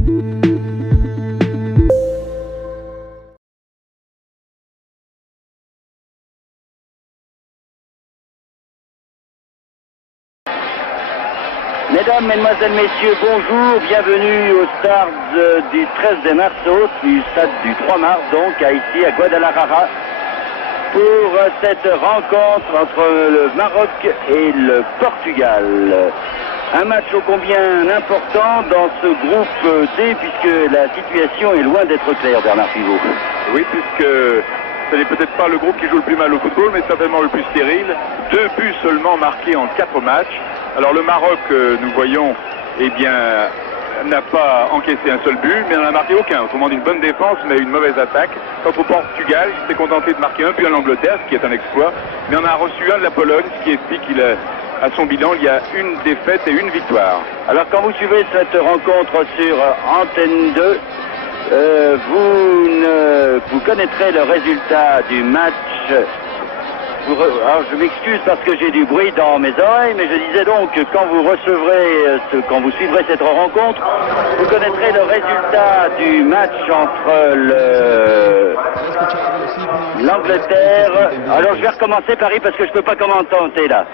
Mesdames, Mesdemoiselles, Messieurs, bonjour, bienvenue au stade du 13 de mars, du stade du 3 mars, donc ici à Guadalajara, pour cette rencontre entre le Maroc et le Portugal. Un match ô combien important dans ce groupe D, puisque la situation est loin d'être claire, Bernard Pivot. Oui, puisque ce n'est peut-être pas le groupe qui joue le plus mal au football, mais certainement le plus stérile. 2 buts seulement marqués en 4 matchs. Alors le Maroc, nous voyons, eh bien, n'a pas encaissé un seul but, mais n'en a marqué aucun. Autrement dit, une bonne défense, mais une mauvaise attaque. Quant au Portugal, il s'est contenté de marquer un but à l'Angleterre, ce qui est un exploit, mais on a reçu un de la Pologne, ce qui explique qu'il a, à son bilan, il y a une défaite et une victoire. Alors quand vous suivez cette rencontre sur Antenne 2, vous connaîtrez le résultat du match. Alors je m'excuse parce que j'ai du bruit dans mes oreilles, mais je disais donc que quand vous quand vous suivrez cette rencontre, vous connaîtrez le résultat du match entre l'Angleterre. Alors je vais recommencer Paris parce que je peux pas commenter là.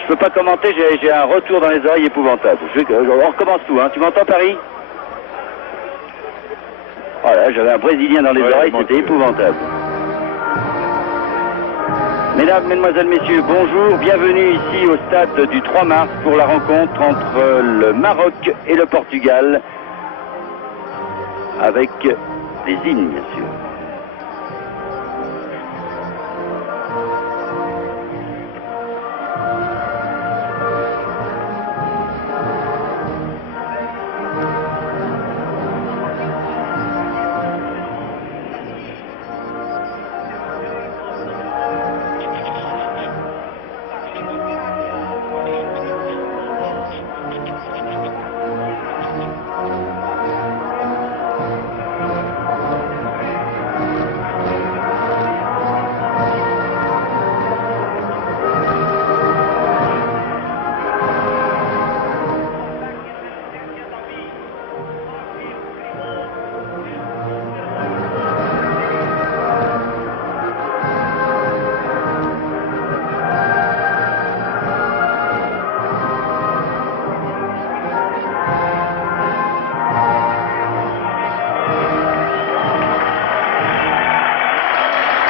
Je peux pas commenter, j'ai un retour dans les oreilles épouvantable. On recommence tout, hein. Tu m'entends Paris? Voilà, j'avais un Brésilien dans les oreilles, c'était épouvantable. Mesdames, Mesdemoiselles, Messieurs, bonjour, bienvenue ici au stade du 3 mars pour la rencontre entre le Maroc et le Portugal, avec les hymnes, bien sûr.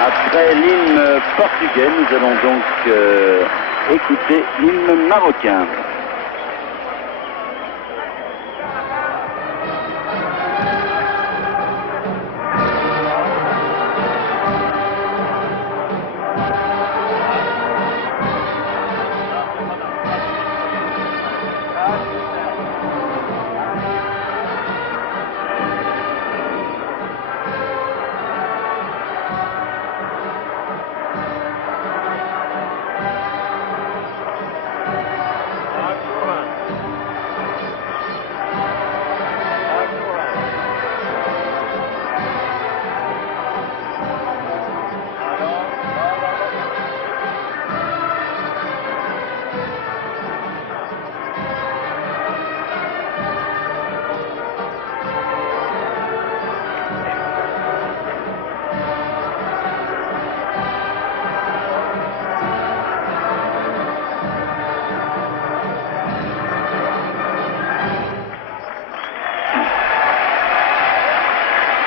Après l'hymne portugais, nous allons donc écouter l'hymne marocain.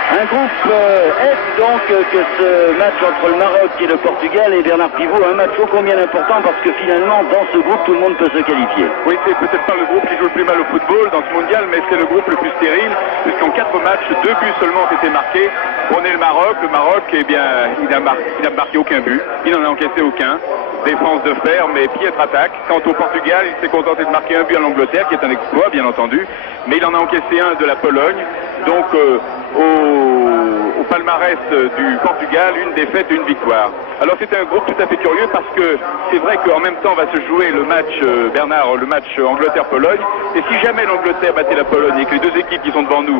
Un groupe F donc que ce match entre le Maroc et le Portugal et Bernard Pivot, un match ô combien important parce que finalement dans ce groupe tout le monde peut se qualifier. Oui, c'est peut-être pas le groupe qui joue le plus mal au football dans ce mondial, mais c'est le groupe le plus stérile, puisqu'en 4 matchs, 2 buts seulement ont été marqués. On est le Maroc, eh bien, il n'a marqué aucun but, il n'en a encaissé aucun. Défense de fer, mais piètre attaque. Quant au Portugal, il s'est contenté de marquer un but à l'Angleterre, qui est un exploit, bien entendu, mais il en a encaissé un de la Pologne. Donc, au palmarès du Portugal, une défaite et une victoire. Alors c'est un groupe tout à fait curieux parce que c'est vrai qu'en même temps va se jouer le match, Bernard, le match Angleterre-Pologne. Et si jamais l'Angleterre battait la Pologne et que les deux équipes qui sont devant nous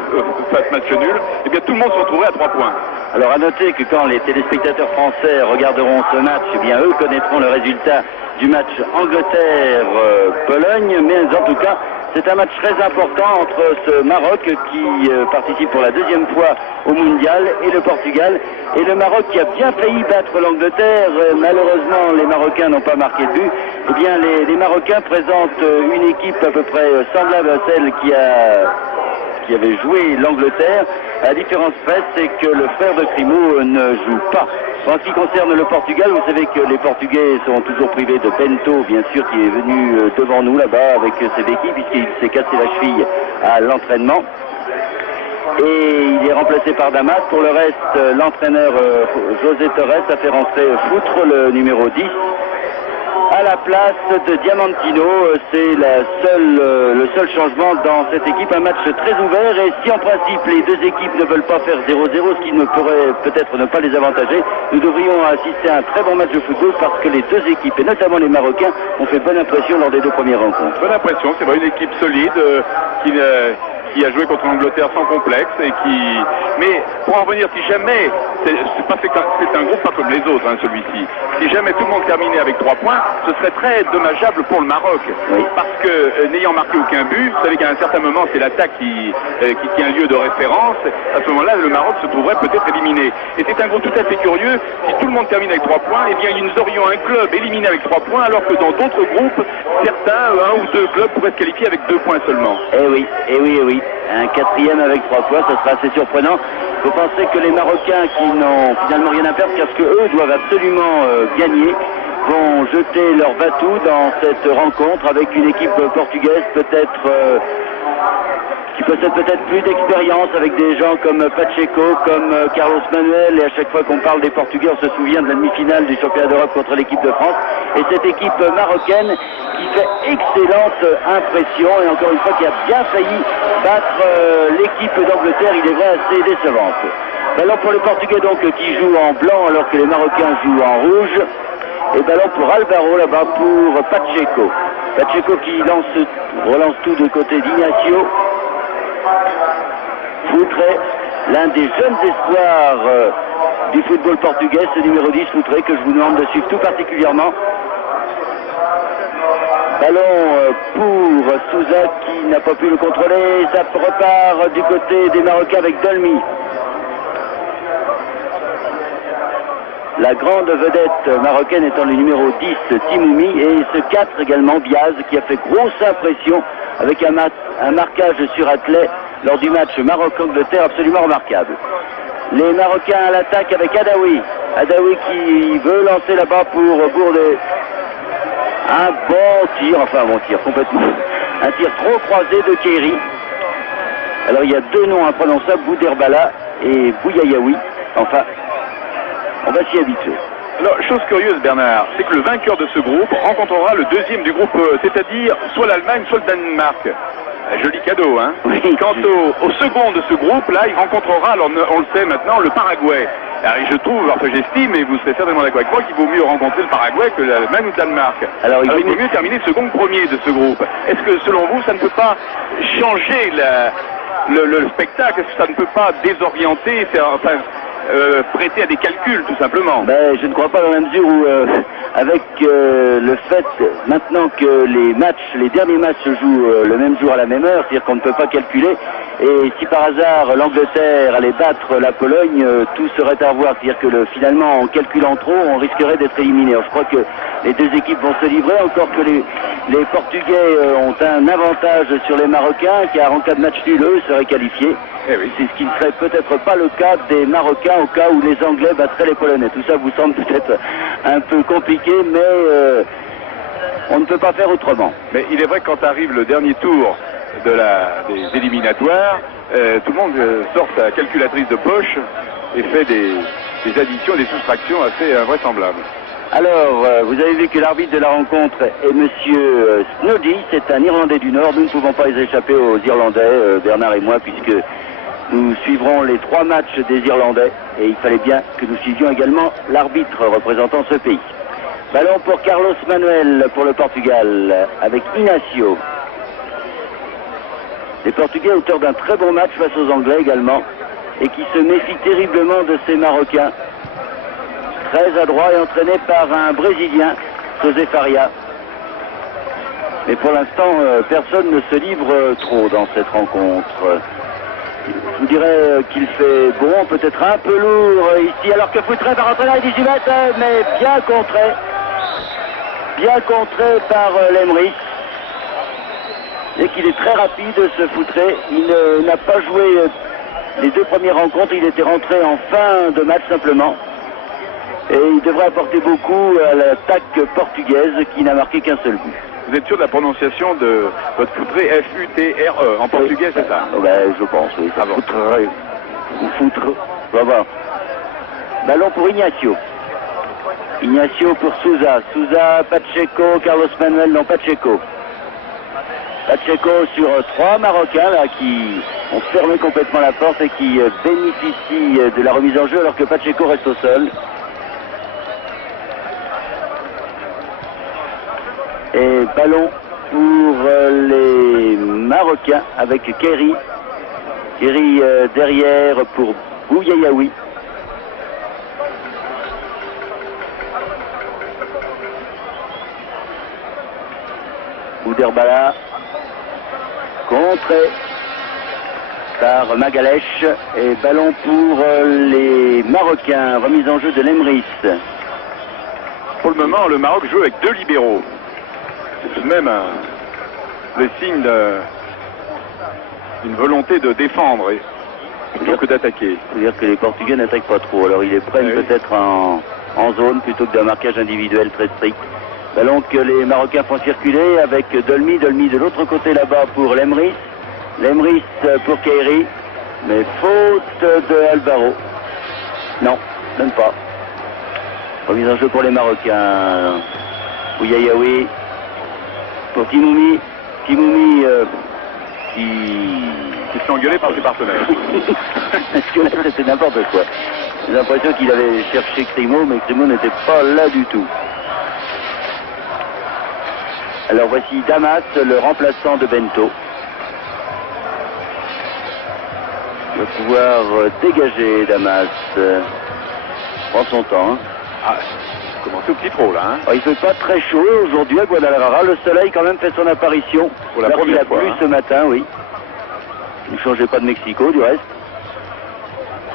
fassent match nul, eh bien tout le monde se retrouverait à 3 points. Alors à noter que quand les téléspectateurs français regarderont ce match, eh bien eux connaîtront le résultat du match Angleterre-Pologne, mais en tout cas, C'est un match très important entre ce Maroc qui participe pour la deuxième fois au Mondial et le Portugal. Et le Maroc qui a bien failli battre l'Angleterre. Malheureusement, les Marocains n'ont pas marqué de but. Eh bien, les Marocains présentent une équipe à peu près semblable à celle qui avait joué l'Angleterre. La différence près, c'est que le frère de Crimo ne joue pas. En ce qui concerne le Portugal, vous savez que les Portugais sont toujours privés de Bento, bien sûr, qui est venu devant nous là-bas avec ses béquilles, puisqu'il s'est cassé la cheville à l'entraînement. Et il est remplacé par Damas. Pour le reste, l'entraîneur José Torres a fait rentrer Foutre, le numéro 10. À la place de Diamantino, c'est le seul changement dans cette équipe. Un match très ouvert et si en principe les deux équipes ne veulent pas faire 0-0, ce qui ne pourrait peut-être ne pas les avantager, nous devrions assister à un très bon match de football parce que les deux équipes, et notamment les Marocains, ont fait bonne impression lors des deux premières rencontres. Bonne impression, c'est vrai, une équipe solide qui a joué contre l'Angleterre sans complexe et qui... Mais pour en revenir, si jamais, c'est un groupe pas comme les autres, hein, celui-ci, si jamais tout le monde terminait avec 3 points, ce serait très dommageable pour le Maroc. Oui. Parce que n'ayant marqué aucun but, vous savez qu'à un certain moment, c'est l'attaque qui tient lieu de référence. À ce moment-là, le Maroc se trouverait peut-être éliminé. Et c'est un groupe tout à fait curieux. Si tout le monde termine avec 3 points, eh bien, nous aurions un club éliminé avec 3 points, alors que dans d'autres groupes, certains, 1 ou 2 clubs pourraient se qualifier avec 2 points seulement. Eh oui, eh oui, eh oui. Un 4e avec 3 points, ça sera assez surprenant. Vous pensez que les Marocains qui n'ont finalement rien à perdre, parce qu'eux doivent absolument gagner, vont jeter leur va-tout dans cette rencontre avec une équipe portugaise peut-être qui possède peut-être plus d'expérience, avec des gens comme Pacheco, comme Carlos Manuel, et à chaque fois qu'on parle des Portugais, on se souvient de la demi-finale du championnat d'Europe contre l'équipe de France, et cette équipe marocaine qui fait excellente impression, et encore une fois qui a bien failli battre l'équipe d'Angleterre, il est vrai assez décevante. Ballon pour les Portugais donc qui jouent en blanc alors que les Marocains jouent en rouge, et ballon pour Alvaro là-bas pour Pacheco. Pacheco qui relance tout du côté d'Ignacio. Foutré, l'un des jeunes espoirs du football portugais, ce numéro 10 Foutré, que je vous demande de suivre tout particulièrement. Ballon pour Souza qui n'a pas pu le contrôler, ça repart du côté des Marocains avec Dolmy. La grande vedette marocaine étant le numéro 10 Timoumi et ce 4 également Biaz qui a fait grosse impression avec un marquage sur athlète lors du match Maroc-Angleterre absolument remarquable. Les Marocains à l'attaque avec Adaoui. Adaoui qui veut lancer là-bas pour Bourdet. Un bon tir complètement. Un tir trop croisé de Kéry. Alors il y a 2 noms imprononçables, Bouderbala et Bouyayaoui. Enfin, on va s'y habituer. Alors, chose curieuse, Bernard, c'est que le vainqueur de ce groupe rencontrera le deuxième du groupe, c'est-à-dire soit l'Allemagne, soit le Danemark. Un joli cadeau, hein. Oui. Quant au second de ce groupe-là, il rencontrera, alors on le sait maintenant, le Paraguay. Alors, je trouve, j'estime, et vous serez certainement d'accord avec moi, qu'il vaut mieux rencontrer le Paraguay que l'Allemagne ou le Danemark. Alors il vaut mieux terminer second premier de ce groupe. Est-ce que, selon vous, ça ne peut pas changer le spectacle? Est-ce que ça ne peut pas désorienter, prêter à des calculs, tout simplement? Je ne crois pas dans la mesure où, avec le fait maintenant que les derniers matchs se jouent le même jour à la même heure, c'est-à-dire qu'on ne peut pas calculer, et si par hasard l'Angleterre allait battre la Pologne, tout serait à revoir, c'est-à-dire que finalement en calculant trop, on risquerait d'être éliminé. Alors, je crois que les deux équipes vont se livrer, encore que les Portugais ont un avantage sur les Marocains, car en cas de match nul, eux seraient qualifiés. Eh oui. C'est ce qui ne serait peut-être pas le cas des Marocains au cas où les Anglais battraient les Polonais. Tout ça vous semble peut-être un peu compliqué, mais on ne peut pas faire autrement. Mais il est vrai que quand arrive le dernier tour des éliminatoires, tout le monde sort sa calculatrice de poche et fait des additions, des soustractions assez invraisemblables. Alors, vous avez vu que l'arbitre de la rencontre est monsieur Snoddy, c'est un Irlandais du Nord. Nous ne pouvons pas les échapper aux Irlandais, Bernard et moi, puisque nous suivrons les 3 matchs des Irlandais et il fallait bien que nous suivions également l'arbitre représentant ce pays. Ballon pour Carlos Manuel pour le Portugal avec Ignacio. Les Portugais auteurs d'un très bon match face aux Anglais également et qui se méfient terriblement de ces Marocains. Très adroit et entraîné par un Brésilien, José Faria. Mais pour l'instant, personne ne se livre trop dans cette rencontre. Je vous dirais qu'il fait bon, peut-être un peu lourd ici, alors que Foutré va rentrer dans les 18 mètres, mais bien contré. Bien contré par Lemrys. Et qu'il est très rapide, ce Foutré. Il n'a pas joué les deux premières rencontres, il était rentré en fin de match simplement. Et il devrait apporter beaucoup à l'attaque portugaise qui n'a marqué qu'un seul but. Vous êtes sûr de la prononciation de votre Foutré, F-U-T-R-E, en portugais, c'est ça? Ben, je pense, oui. Ah bon. Foutré. Ou Foutre. On va voir. Ballon pour Ignacio. Ignacio pour Souza. Souza, Pacheco, Carlos Manuel, non, Pacheco. Pacheco sur 3 Marocains là, qui ont fermé complètement la porte et qui bénéficient de la remise en jeu alors que Pacheco reste au sol. Et ballon pour les Marocains avec Kerry. Kerry derrière pour Bouyayaoui. Bouderbala. Contré par Magalèche. Et ballon pour les Marocains. Remise en jeu de Lemrys. Pour le moment, le Maroc joue avec 2 libéraux. C'est tout de même le signe d'une volonté de défendre plutôt que d'attaquer. Il faut dire que les Portugais n'attaquent pas trop. Alors ils les prennent peut-être en zone plutôt que d'un marquage individuel très strict. Ballon que les Marocains font circuler avec Dolmy. Dolmy de l'autre côté là-bas pour Lemrys. Lemrys pour Kerry. Mais faute de Alvaro. Non, même pas. Remise en jeu pour les Marocains. Bouyayaoui. Pour Timoumi. Timoumi qui se fait engueuler par ses partenaires. Parce que là c'était n'importe quoi. J'ai l'impression qu'il avait cherché Crimo, mais Crimo n'était pas là du tout. Alors voici Damas, le remplaçant de Bento. Il va pouvoir dégager Damas. Prend son temps. Hein. Ah, commence au petit trot là. Hein. Il ne fait pas très chaud aujourd'hui à Guadalajara. Le soleil quand même fait son apparition. Pour la première fois. Il a plu ce matin, oui. Ne changez pas de Mexico du reste.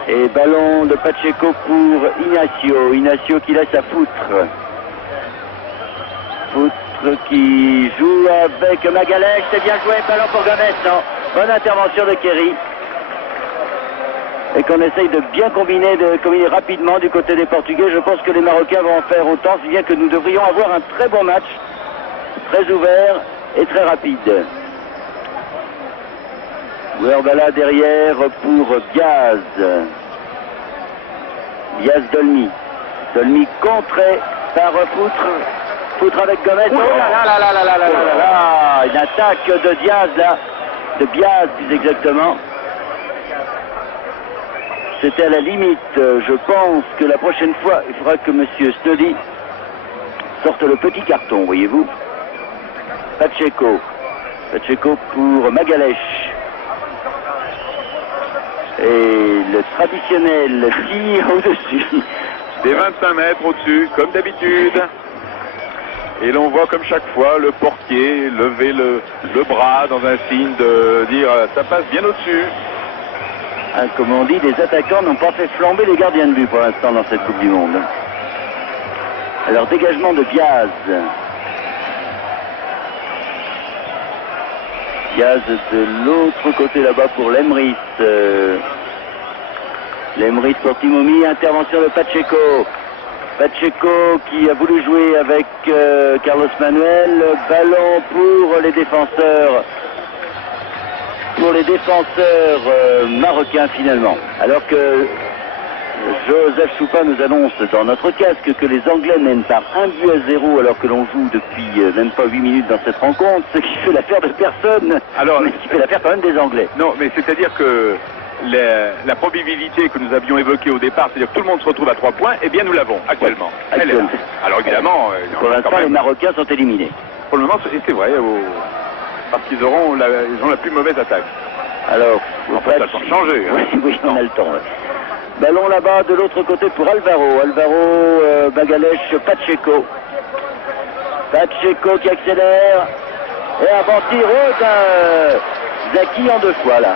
Et ballon de Pacheco pour Ignacio. Ignacio qui laisse à Foutre. Foutre qui joue avec Magalèche. C'est bien joué. Ballon pour Gomez. Non. Bonne intervention de Kerry. Et qu'on essaye de bien combiner rapidement du côté des Portugais. Je pense que les Marocains vont en faire autant, si bien que nous devrions avoir un très bon match, très ouvert et très rapide. Bouderbala derrière pour Diaz. Diaz Dolmy. Dolmy contré par Foutre. Foutre avec Gomez. Oh là là là là là là là là là. Une attaque de Diaz là. De Diaz plus exactement. C'était à la limite. Je pense que la prochaine fois, il faudra que M. Snoddy sorte le petit carton, voyez-vous. Pacheco. Pacheco pour Magalèche. Et le traditionnel tir au-dessus. Des 25 mètres au-dessus, comme d'habitude. Et l'on voit comme chaque fois le portier lever le bras dans un signe de dire ça passe bien au-dessus. Comme on dit, les attaquants n'ont pas fait flamber les gardiens de but pour l'instant dans cette Coupe du Monde. Alors dégagement de Diaz. Diaz de l'autre côté là-bas pour Lemrys. Lemrys pour Timoumi, intervention de Pacheco. Pacheco qui a voulu jouer avec Carlos Manuel. Ballon pour les défenseurs. Pour les défenseurs marocains finalement. Alors que Joseph Choupa nous annonce dans notre casque que les Anglais mènent par 1-0 alors que l'on joue depuis même pas 8 minutes dans cette rencontre, ce qui fait l'affaire de personne, alors, mais ce qui fait l'affaire quand même des Anglais. Non, mais c'est-à-dire que la probabilité que nous avions évoquée au départ, c'est-à-dire que tout le monde se retrouve à 3 points, eh bien nous l'avons actuellement. Ouais, Elle est là. Alors évidemment... pour l'instant, les Marocains sont éliminés. Pour le moment, c'est vrai, parce qu'ils ont la plus mauvaise attaque. Alors, en fait, ça a le temps de changer. Hein. Oui, on a le temps. Ouais. Ballon là-bas de l'autre côté pour Alvaro. Alvaro, Magalèche, Pacheco. Pacheco qui accélère. Et un bon tir d'un Zaki en 2 fois là.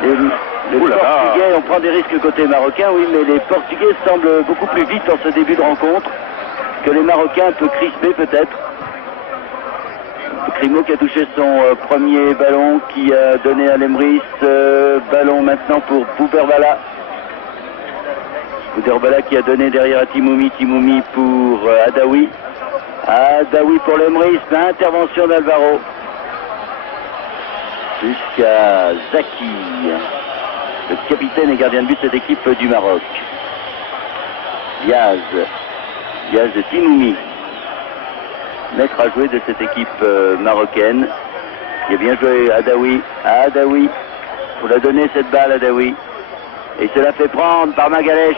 Les Portugais, on prend des risques côté marocain, oui, mais les Portugais semblent beaucoup plus vite dans ce début de rencontre que les Marocains, un peu crispés peut-être. Crimo qui a touché son premier ballon, qui a donné à Lemris, ballon maintenant pour Bouberbala. Bouberbala qui a donné derrière à Timoumi, Timoumi pour Adaoui. Adaoui pour Lemris, intervention d'Alvaro. Jusqu'à Zaki, le capitaine et gardien de but de cette équipe du Maroc. Diaz de Timoumi, maître à jouer de cette équipe marocaine. Il a bien joué Adaoui. Adaoui, pour la donner cette balle Adaoui. Et il se la fait prendre par Magalhães.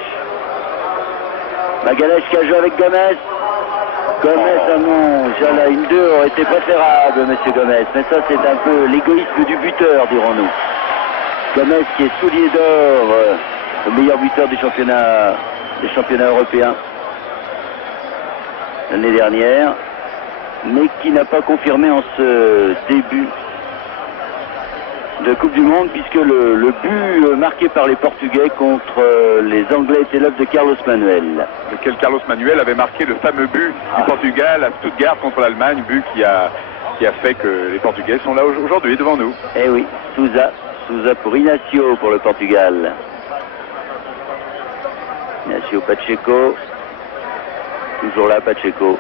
Magalhães qui a joué avec Gomez. Gomez, ah non, Jala, une 2 aurait été préférable, monsieur Gomez. Mais ça, c'est un peu l'égoïsme du buteur, dirons-nous. Gomez qui est soulier d'or, le meilleur buteur des championnats européens l'année dernière, mais qui n'a pas confirmé en ce début de Coupe du Monde, puisque le but marqué par les Portugais contre les Anglais était l'œuvre de Carlos Manuel. Lequel Carlos Manuel avait marqué le fameux but du Portugal à Stuttgart contre l'Allemagne, but qui a fait que les Portugais sont là aujourd'hui devant nous. Eh oui, Sousa pour Inacio pour le Portugal. Inacio Pacheco, toujours là Pacheco.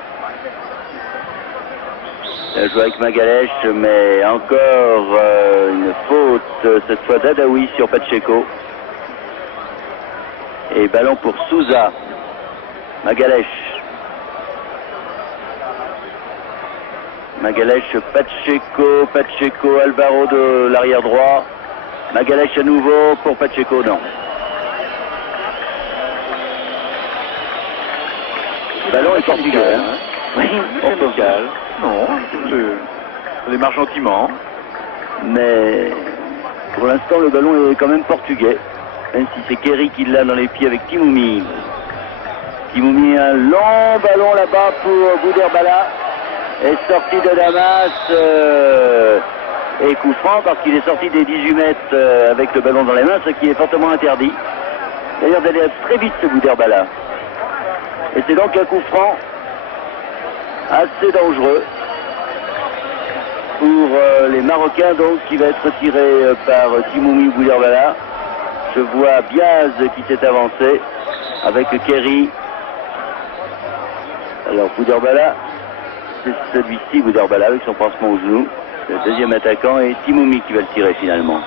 Elle joue avec Magalhães, mais encore une faute, cette fois d'Adaoui sur Pacheco. Et ballon pour Sousa. Magalhães. Magalhães, Pacheco, Alvaro de l'arrière droit. Magalhães à nouveau pour Pacheco, non. Le ballon est portugais. Hein. Oui, Portugal. Non, ça démarre gentiment. Mais pour l'instant, le ballon est quand même portugais. Même si c'est Kerry qui l'a dans les pieds avec Timoumi. Timoumi, un long ballon là-bas pour Bouberbala. Est sorti de Damas et coup franc parce qu'il est sorti des 18 mètres avec le ballon dans les mains, ce qui est fortement interdit. D'ailleurs, d'aller très vite ce Bouberbala. Et c'est donc un coup franc assez dangereux pour les Marocains, donc, qui va être tiré par Timoumi Bouberbala. Je vois Biaz qui s'est avancé avec Kerry. Alors Bouberbala, c'est celui-ci, Bouberbala, avec son pansement au genou. C'est le deuxième attaquant et Timoumi qui va le tirer finalement.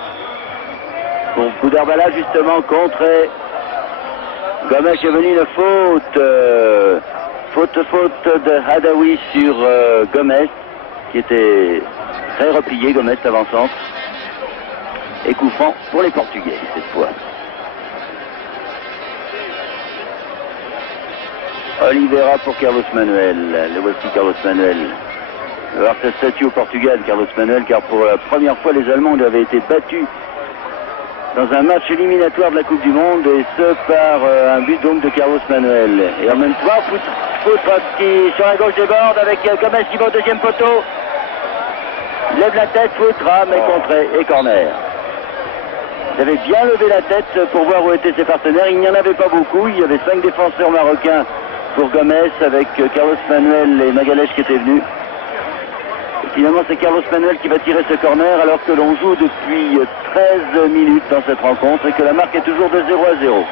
Pour Bouberbala, justement, contré. Gomes est venu une faute. Faute de Adaoui sur Gomes, qui était très replié, Gomes avançant. Et coup franc pour les Portugais cette fois. Oliveira pour Carlos Manuel. Le voici Carlos Manuel. Il va avoir sa statue au Portugal, Carlos Manuel, car pour la première fois les Allemands avaient été battus dans un match éliminatoire de la Coupe du Monde, et ce par un but donc de Carlos Manuel. Et en même temps, Foutre qui sur la gauche déborde avec Gomes qui va au deuxième poteau. Il lève la tête, Foutre, mais contré et corner. Il avait bien levé la tête pour voir où étaient ses partenaires. Il n'y en avait pas beaucoup. Il y avait 5 défenseurs marocains pour Gomes avec Carlos Manuel et Magalhães qui étaient venus. Et finalement, c'est Carlos Manuel qui va tirer ce corner alors que l'on joue depuis 13 minutes dans cette rencontre et que la marque est toujours de 0-0.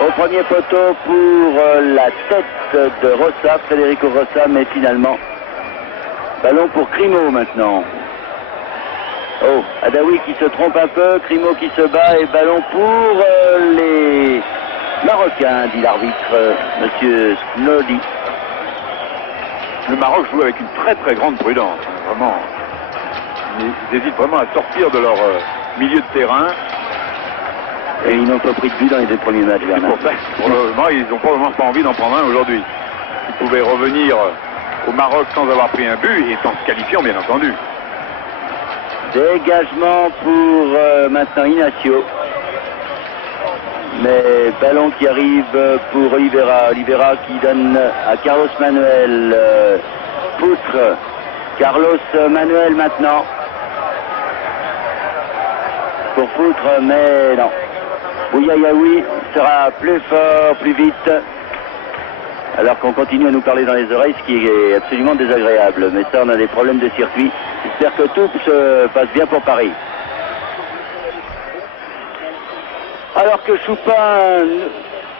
Au premier poteau pour la tête de Rossa, Federico Rossa, mais finalement, ballon pour Crimo maintenant. Oh, Adaoui qui se trompe un peu, Crimo qui se bat et ballon pour les Marocains, dit l'arbitre, monsieur Snodi. Le Maroc joue avec une très très grande prudence, vraiment. Ils hésitent vraiment à sortir de leur milieu de terrain. Et ils n'ont pas pris de but dans les 2 premiers matchs, Bernard. Pour ça, pour le moment, ils n'ont probablement pas envie d'en prendre un aujourd'hui. Ils pouvaient revenir au Maroc sans avoir pris un but et sans se qualifiant, bien entendu. Dégagement pour maintenant Inacio. Mais ballon qui arrive pour Oliveira. Oliveira qui donne à Carlos Manuel. Poutre. Carlos Manuel maintenant. Pour Poutre, mais non. Bouyayaoui sera plus fort, plus vite. Alors qu'on continue à nous parler dans les oreilles, ce qui est absolument désagréable. Mais ça, on a des problèmes de circuit. J'espère que tout se passe bien pour Paris. Alors que Choupin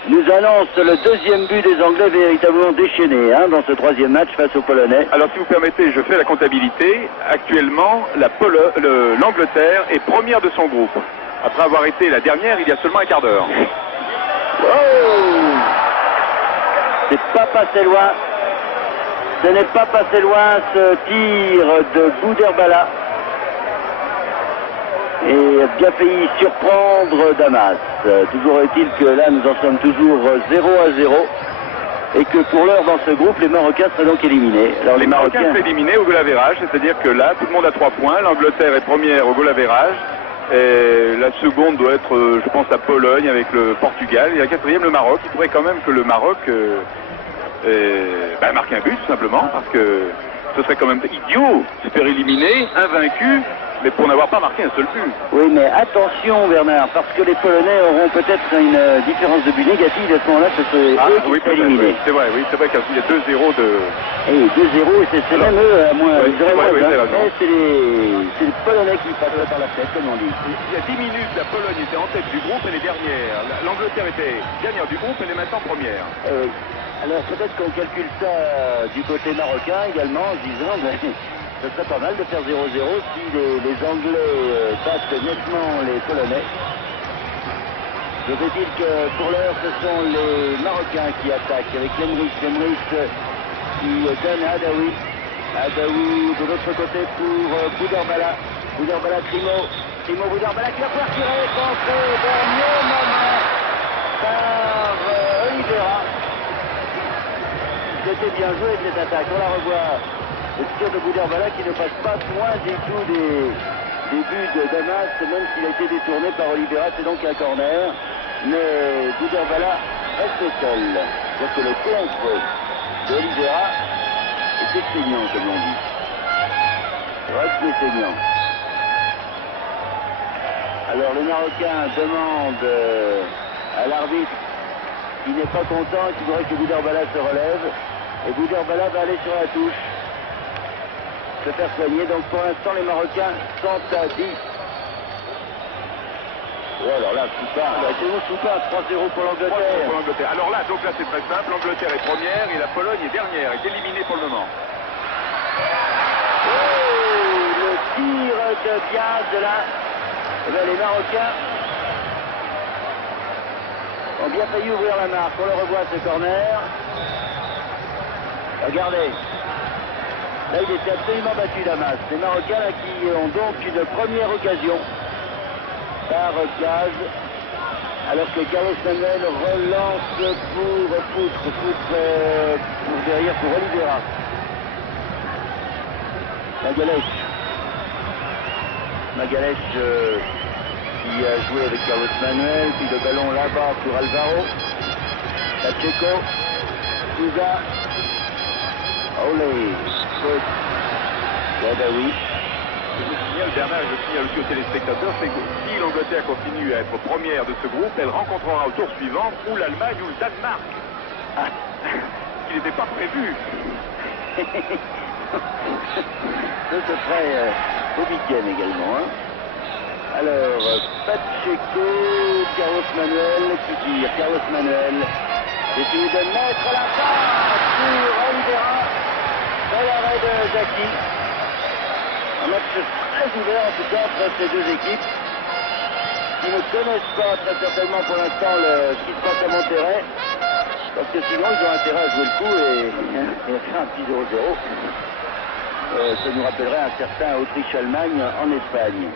nous annonce le deuxième but des Anglais véritablement déchaîné dans ce troisième match face aux Polonais. Alors si vous permettez, je fais la comptabilité. Actuellement, l'Angleterre est première de son groupe. Après avoir été la dernière il y a seulement un quart d'heure. Oh, c'est pas passé loin. Ce n'est pas passé loin ce tir de Bouderbala. Et bien failli surprendre Damas. Toujours est-il que là nous en sommes toujours 0-0 et que pour l'heure dans ce groupe les Marocains seraient donc éliminés. Alors les Marocains sont éliminés au goal average, c'est-à-dire que là tout le monde a 3 points, l'Angleterre est première au goal average et la seconde doit être je pense la Pologne avec le Portugal et la quatrième le Maroc. Il faudrait quand même que le Maroc marque un but tout simplement parce que ce serait quand même idiot de se faire éliminer, invaincu, mais pour n'avoir pas marqué un seul but. Oui, mais attention Bernard, parce que les Polonais auront peut-être une différence de but négative, à ce moment-là, ce serait eux qui seraient éliminés. C'est vrai qu'il y a 2-0 de... Et 2-0, et c'est même eux, à moins, mais c'est les Polonais qui passent par la tête, comme on dit. Il y a 10 minutes, la Pologne était en tête du groupe, elle est dernière. L'Angleterre était dernière du groupe, elle est maintenant première. Alors peut-être qu'on calcule ça du côté marocain également, en se disant, ce serait pas mal de faire 0-0 si les Anglais battent nettement les Polonais. Je veux dire que pour l'heure, ce sont les Marocains qui attaquent avec Lemrich qui donne à Adaoui. Adaoui de l'autre côté pour Bouderbala. Bouderbala, Trimo Bouderbala qui va pouvoir tirer, contre dernier moment par Oliveira. C'était bien joué cette attaque, on la revoit. Le tir de Bouderbala qui ne passe pas loin du tout des buts de Damas, même s'il a été détourné par Oliveira, c'est donc un corner. Mais Bouderbala reste seul. C'est-à-dire que le contre de Oliveira était saignant, comme on dit. Reste saignant. Alors le Marocain demande à l'arbitre qui n'est pas content, qui voudrait que Bouderbala se relève. Et Bouderbala va aller sur la touche, se faire soigner. Donc pour l'instant, les Marocains sont à 10. Et alors là, Choupin, 3-0 pour l'Angleterre. Alors là, donc là c'est très simple, l'Angleterre est première et la Pologne est dernière, est éliminée pour le moment. Oh, le tir de Diaz de là. Et bien, les Marocains ont bien failli ouvrir la marque. On le revoit ce corner. Regardez. Là, il était absolument battu Damas. Les Marocains là, qui ont donc une première occasion par Diaz. Alors que Carlos Manuel relance pour Poutre derrière pour Oliveira. Magalhães qui a joué avec Carlos Manuel, puis le ballon là-bas pour Alvaro. Pacheco, Souza, Olé, Gadaoui. Bernard, je signale aussi aux téléspectateurs, c'est que si l'Angleterre continue à être première de ce groupe, elle rencontrera au tour suivant ou l'Allemagne ou le Danemark. Ce qui n'était pas prévu. Ce serait au week-end également. Alors, Pacheco, Carlos Manuel qui tire. Carlos Manuel essaye de mettre la passe sur Oliveira. Bel arrêt de Jackie. Un match très ouvert en tout cas entre ces deux équipes qui ne connaissent pas très certainement pour l'instant ce qui se passe à Monterrey. Parce que sinon ils ont intérêt à jouer le coup et à faire un petit 0-0. Ça nous rappellerait un certain Autriche-Allemagne en Espagne.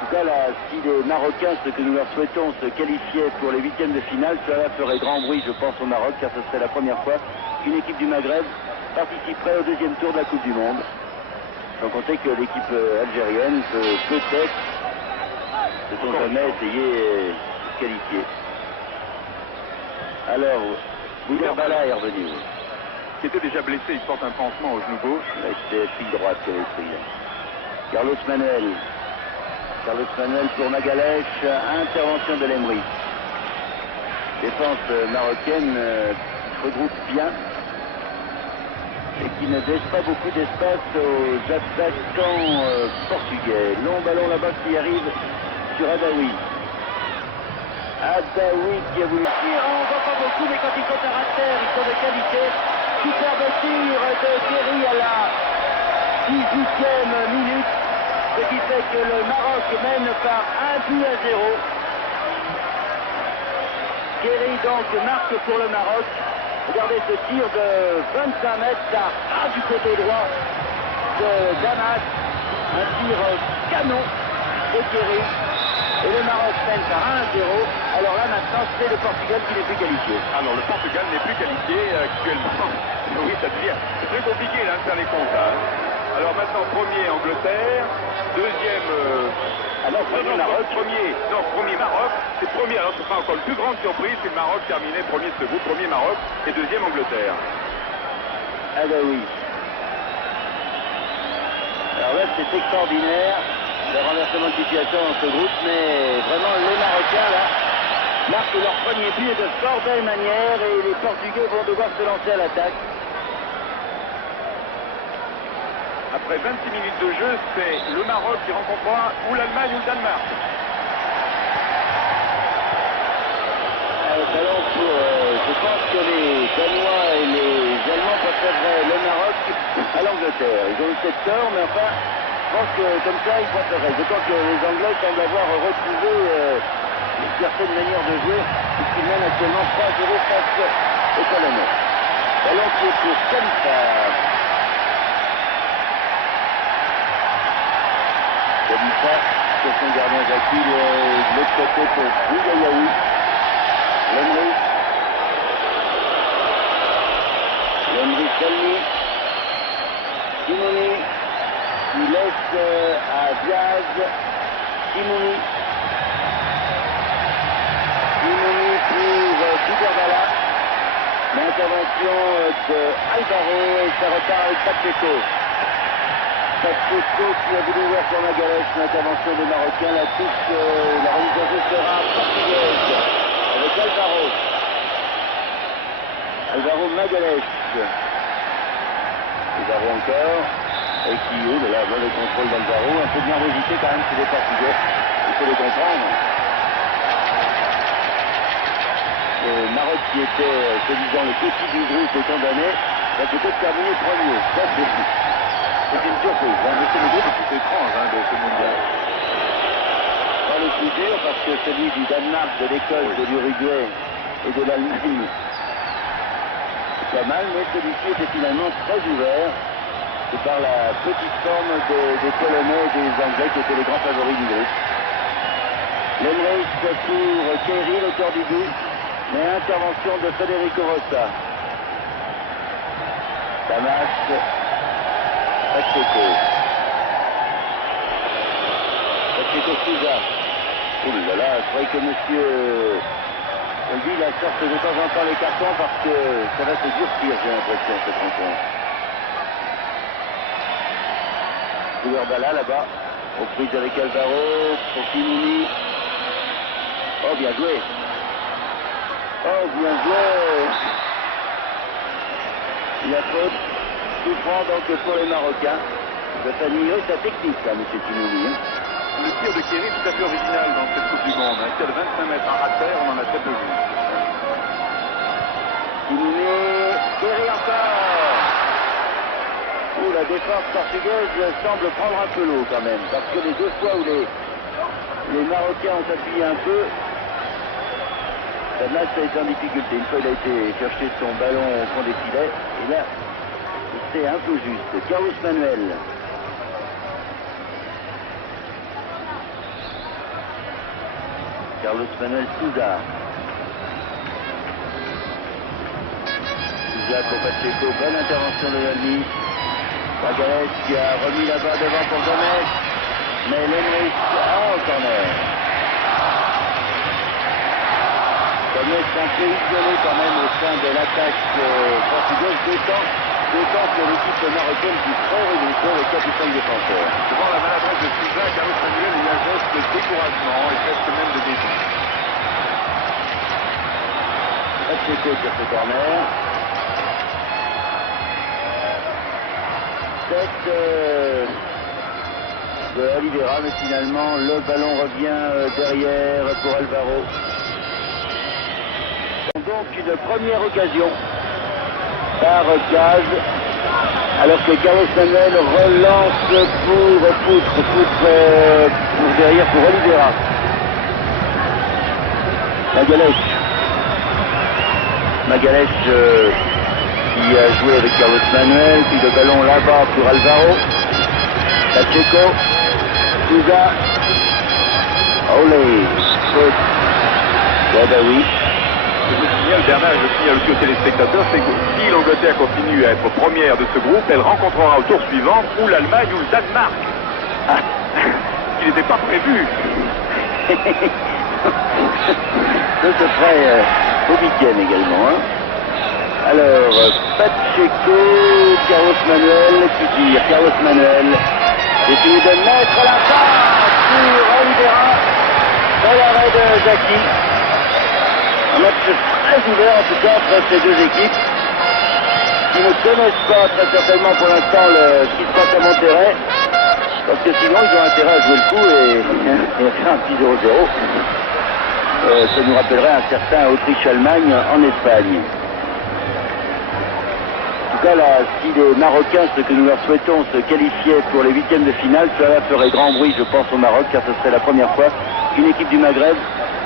En tout cas, là, si les Marocains, ce que nous leur souhaitons, se qualifiaient pour les huitièmes de finale, cela ferait grand bruit, je pense, au Maroc, car ce serait la première fois qu'une équipe du Maghreb participerait au deuxième tour de la Coupe du Monde. Sans compter que l'équipe algérienne peut peut-être Peut-on jamais essayer de se qualifier. Alors, Bouderbala est revenu. Qui était déjà blessé, il porte un pansement au genou gauche. C'est fil droite qui avait pris. Carlos Manuel. Carlos Manuel pour Magalhães, intervention de Lemri. Défense marocaine qui regroupe bien et qui ne laisse pas beaucoup d'espace aux attaquants portugais. Long ballon là-bas qui arrive sur Adaoui. Adaoui qui a voulu tirer, on ne voit pas beaucoup, mais quand ils sont à terre, ils sont de qualité. Superbe tir de Kerry à la 18e minute, ce qui fait que le Maroc mène par 1-0. Kerry donc marque pour le Maroc. Regardez ce tir de 25 mètres, ça ras du côté droit de Damas. Un tir canon de Kerry. Et le Maroc mène par 1-0. Alors là maintenant c'est le Portugal qui n'est plus qualifié. Alors le Portugal n'est plus qualifié actuellement. Oui, ça devient très compliqué là, de faire les comptes. Hein. Alors maintenant premier Angleterre, deuxième... premier Maroc. C'est premier, alors ce sera encore une plus grande surprise, c'est le Maroc terminé premier de ce groupe, premier Maroc et deuxième Angleterre. Ah bah oui. Alors là c'est extraordinaire, le renversement de situation dans ce groupe, mais vraiment les Marocains là marquent leur premier but de fort belle manière et les Portugais vont devoir se lancer à l'attaque. Après 26 minutes de jeu, c'est le Maroc qui rencontrera ou l'Allemagne ou le Danemark. Ballon pour, je pense que les Danois et les Allemands préféreraient le Maroc à l'Angleterre. Ils ont eu cette tort, mais enfin, je pense que comme ça, ils préféreraient. D'autant que les Anglais semblent avoir retrouvé une certaine manière de jouer, puisqu'ils mènent actuellement 3-0 face aux Polonais. Ballon qui est pour Khalifa. Khalifa sur son gardien Jackie, de l'autre côté pour Bougayaoui. Lemri Selmi, Simouni, qui laisse à Diaz, Simouni pour Bouderbala, l'intervention de Alvaro et ça repart avec Pacheco. Pacheco qui a voulu voir sur Magalhães, l'intervention des Marocains, la touche, la remise en jeu sera portugaise. Avec Alvaro Magalhães. Alvaro encore. Et qui, oh là, le contrôle d'Alvaro. Un peu de nervosité quand même chez les Portugais. Il faut les comprendre. Le Maroc qui était, soi-disant, le petit du groupe est condamné, va peut-être terminer premier. Ça, c'est une surprise. Hein. Mais c'est le groupe le plus étrange de ce mondial. Pas le plus dur parce que celui du Danemark, de l'Écosse, de l'Uruguay et de l'Allemagne, c'est pas mal, mais celui-ci était finalement très ouvert. C'est par la petite forme des Polonais et des Anglais qui étaient les grands favoris du groupe. Lemri pour Kerry, l'auteur du but, mais intervention de Federico Rossa. Damas, Pacheco Souza. Oh là là, je croyais que monsieur dit la sorte de temps en temps les cartons parce que ça va se durcir, j'ai l'impression, cette rencontre. Bouderbala là-bas, reprise avec Alvaro, pour Simouni. Oh, bien joué. Oh, bien joué. Il a faute. Souffrant donc pour les Marocains. De s'admirer sa technique, là, M. Simouni. Le tir de Kerry est tout à fait original dans cette Coupe du Monde. Un tir de 25 mètres à terre, on en a très peu vu. Simouni, Kerry encore. Où la défense portugaise semble prendre un peu l'eau quand même. Parce que les deux fois où les Marocains ont appuyé un peu, Damas a été en difficulté. Une fois, il a été chercher son ballon au fond des filets. Et là, c'est un peu juste. Carlos Manuel. Carlos Manuel Souza. Souza pour Pacheco. Bonne intervention de Lemri. Magalhães qui a remis la barre devant pour Gomez. Mais Lemri, au corner. est un peu isolé quand même au sein de l'attaque portugaise, d'autant que l'équipe marocaine joue très regroupée avec 4 ou 5 défenseurs. Devant la maladresse de Souza, Carlos Manuel, il y a un geste de découragement et presque même de défi. Pacheco sur ce corner. Tête de Oliveira, mais finalement le ballon revient derrière pour Alvaro. Donc une première occasion par Gaz, alors que Carlos Manuel relance pour derrière pour Oliveira. Magalhães qui a joué avec Carlos Manuel, puis le ballon là-bas pour Alvaro. Pacheco, Souza, Olé, Gadaoui. Je signale, Bernard, je signale aussi aux téléspectateurs, c'est que si l'Angleterre continue à être première de ce groupe, elle rencontrera au tour suivant ou l'Allemagne ou le Danemark. Ah. Ce qui n'était pas prévu. Ça se ferait au week-end également. Hein. Alors, Pacheco, Carlos Manuel qui tire. Carlos Manuel essaye de mettre la passe sur Oliveira dans l'arrêt de Zaki. Un match très ouvert en tout cas entre ces deux équipes qui ne connaissent pas très certainement pour l'instant ce qui se passe à Monterrey, parce que sinon ils ont intérêt à jouer le coup et faire un petit 0-0. Ça nous rappellerait un certain Autriche-Allemagne en Espagne. En tout cas, là, si les Marocains, ce que nous leur souhaitons, se qualifiaient pour les huitièmes de finale, cela ferait grand bruit, je pense, au Maroc, car ce serait la première fois qu'une équipe du Maghreb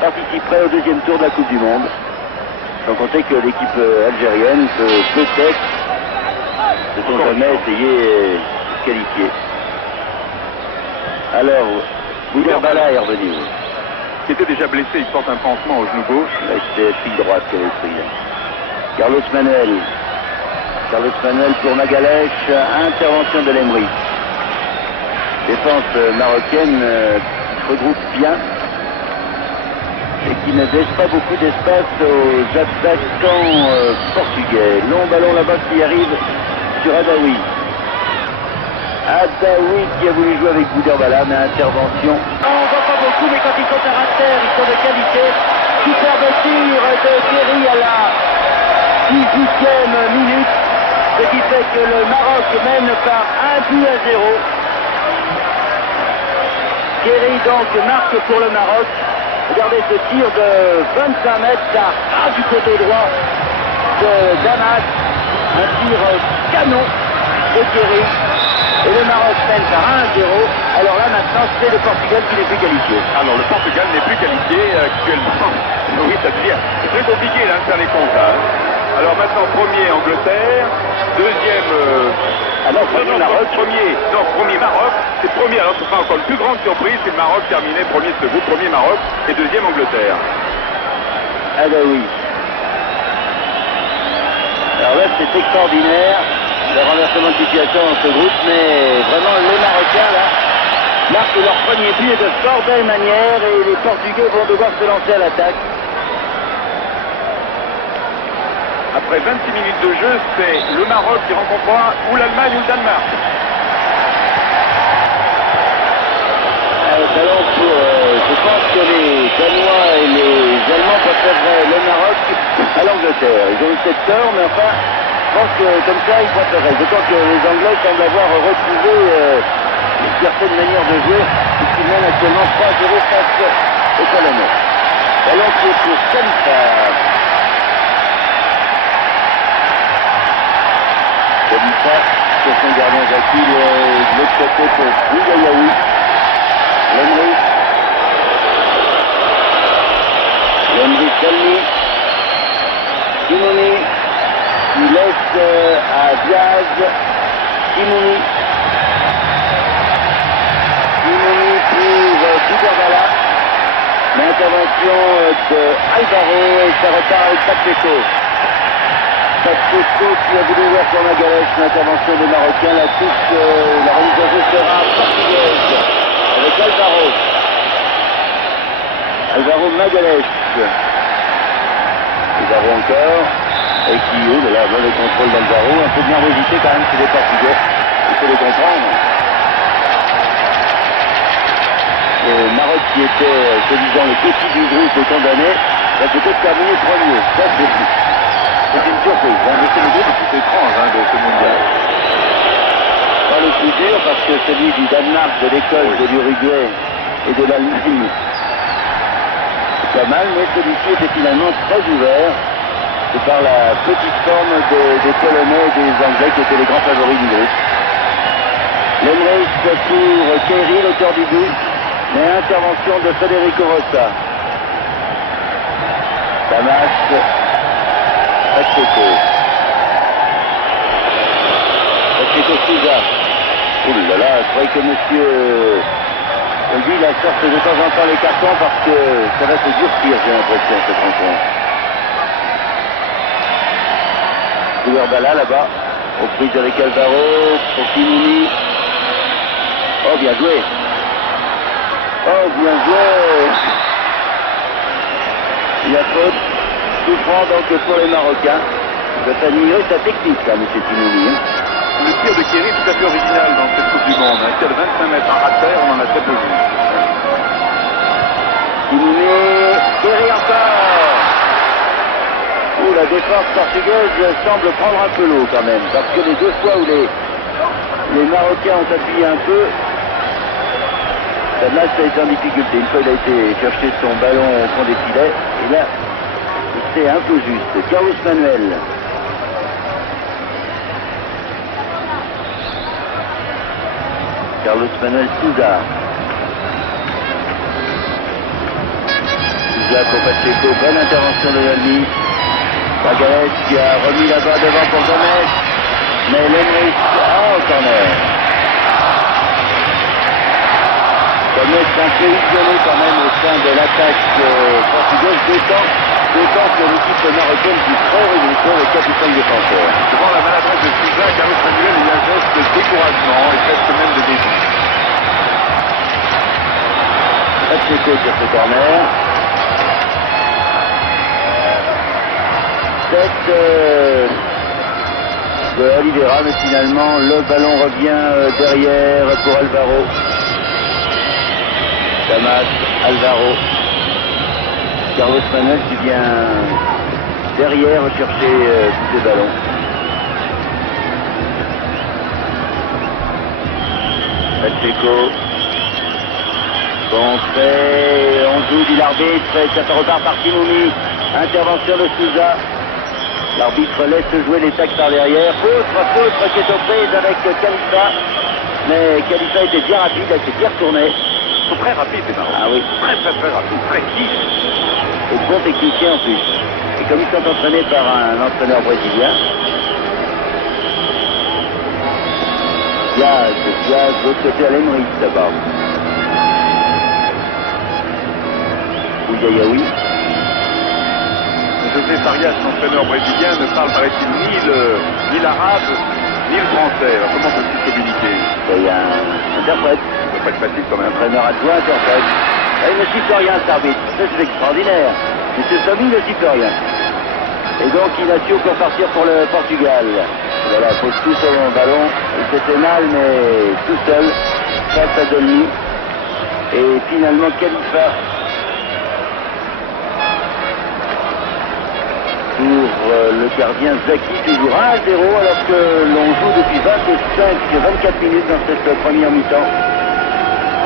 participerait au deuxième tour de la Coupe du Monde. Sans compter que l'équipe algérienne peut peut-être, ne sont jamais essayé de se qualifier. Alors, Bouderbala est revenu. Qui était déjà blessé, il porte un pansement au genou gauche. C'est fil droite qui avait pris. Carlos Manuel pour Magalhães, intervention de l'Emery. Défense marocaine qui regroupe bien et qui ne laisse pas beaucoup d'espace aux attaquants portugais. Long ballon là-bas qui arrive sur Adaoui. Adaoui qui a voulu jouer avec Bouderbala, mais intervention. On ne voit pas beaucoup, mais quand ils sont à terre, ils sont de qualité. Superbe tir de Thierry à la 18e minute, ce qui fait que le Maroc mène par 1-0. Thierry donc marque pour le Maroc. Regardez ce tir de 25 mètres, ça ras du côté droit de Damas. Un tir canon de Thierry. Et le Maroc mène par 1-0. Alors là maintenant c'est le Portugal qui n'est plus qualifié. Alors le Portugal n'est plus qualifié actuellement. Oui, ça devient très compliqué là, de faire les comptes. Hein. Alors maintenant premier Angleterre, deuxième... premier Maroc. Premier Maroc. C'est premier, alors ce sera encore une plus grande surprise, c'est le Maroc terminé premier de ce groupe, premier Maroc et deuxième Angleterre. Ah bah oui. Alors là c'est extraordinaire. Le renversement de situation dans ce groupe, mais vraiment les Marocains là marquent leur premier but et de fort belle manière et les Portugais vont devoir se lancer à l'attaque. Après 26 minutes de jeu, c'est le Maroc qui rencontrera ou l'Allemagne ou le Danemark. Je pense que les Danois et les Allemands préféreraient le Maroc à l'Angleterre. Ils ont eu peut-être tort, mais enfin, je pense que comme ça, ils préféreraient. D'autant que les Anglais semblent avoir retrouvé une certaine manière de jouer, puisqu'ils mènent actuellement 3-0 face aux Polonais. Ballon qui est pour Khalifa. Khalifa sur son gardien Zaki, de l'autre côté pour Bougayaoui. L'Emery Salmi, Simouni, qui laisse à Diaz, Simouni pour Bouderbala, l'intervention de Alvaro et ça repart avec Pacheco. Pacheco qui a voulu ouvrir pour Magalhães, l'intervention des Marocains, la touche, la remise en jeu sera portugaise avec Alvaro Magalhães. Alvaro encore. Et qui, oh là là, mauvais contrôle d'Alvaro. Un peu de nervosité quand même chez les Portugais. Il faut les comprendre. Le Maroc qui était, soi-disant, le petit du groupe est condamné. Va peut-être terminer premier. Ça, c'est une surprise. Hein. Mais c'est le groupe le plus étrange de ce mondial. Pas le plus dur parce que celui du Danemark, de l'Écosse, de l'Uruguay et de l'Allemagne, c'est pas mal, mais celui-ci était finalement très ouvert. C'est par la petite forme des Polonais et des Anglais qui étaient les grands favoris du groupe. L'Emmerich pour Kerry, l'auteur du but, mais intervention de Federico Rossa. Damas, Pacheco. Pacheco Souza. Ouh là là, je croyais que monsieur lui, il sorte de temps en temps les cartons parce que ça va se durcir, j'ai l'impression, cette rencontre. Bala là-bas, aux prises avec Alvaro, pour Kimouni. Oh, bien joué. Oh, bien joué. Il y a faute. Souffrant donc pour les Marocains. Il va admirer sa technique, là, M. Kimouni. Le tir de Kerry est tout à fait original dans cette Coupe du Monde. Un tir de 25 mètres en rater, on en a très peu vu. Kimouni, Kerry encore. La défense portugaise semble prendre un peu l'eau quand même, parce que les deux fois où les Marocains ont appuyé un peu, Damas a été en difficulté. Une fois il a été chercher son ballon au fond des filets, et là, c'est un peu juste. Carlos Manuel. Carlos Manuel Souza. Souza pour Pacheco, bonne intervention de l'Almi. Magalhaes qui a remis là-bas devant pour Gomes, mais l'Emmerich, au corner. Gomes un peu isolé quand même au sein de l'attaque portugaise, d'autant que l'équipe marocaine qui très Rigoso, le capitaine défenseur. Devant la maladresse de Souza, Carlos Manuel a eu un geste de découragement et presque même de défi. Pacheco sur ce corner. De Oliveira, mais finalement le ballon revient derrière pour Alvaro. Damas, Alvaro. Carlos Manuel qui vient derrière chercher tous ces ballons. Pacheco. Contré, on joue, dit l'arbitre, et ça repart par Kimouni. Intervention de Souza. L'arbitre laisse jouer les tacs par derrière. Faute qui est aux prises avec Khalifa. Mais Khalifa était bien rapide, il s'est bien retourné. Ils sont très rapides, les Marocains. Ah oui. Très rapides, très quiches. Et bon technicien en plus. Et comme ils sont entraînés par un entraîneur brésilien, Diaz de l'autre côté à l'Emmerich là-bas. Ouyayaoui. José Farias, l'entraîneur brésilien, ne parle, paraît-il, ni l'arabe, ni le français. Alors comment peut-il communiquer? Il y a un interprète. Ça doit pas être facile quand même. Entraîneur adjoint, interprète. Ah, il ne siffle rien, cet arbitre. Ça, c'est extraordinaire. Monsieur Samy ne siffle rien. Et donc, il a su pour partir pour le Portugal. Voilà, il pose tout sur le ballon. Il se fait mal, mais tout seul, face à Dolny. Et finalement, Khalifa pour le gardien Zaki, toujours 1-0, alors que l'on joue depuis 24 minutes dans cette première mi-temps.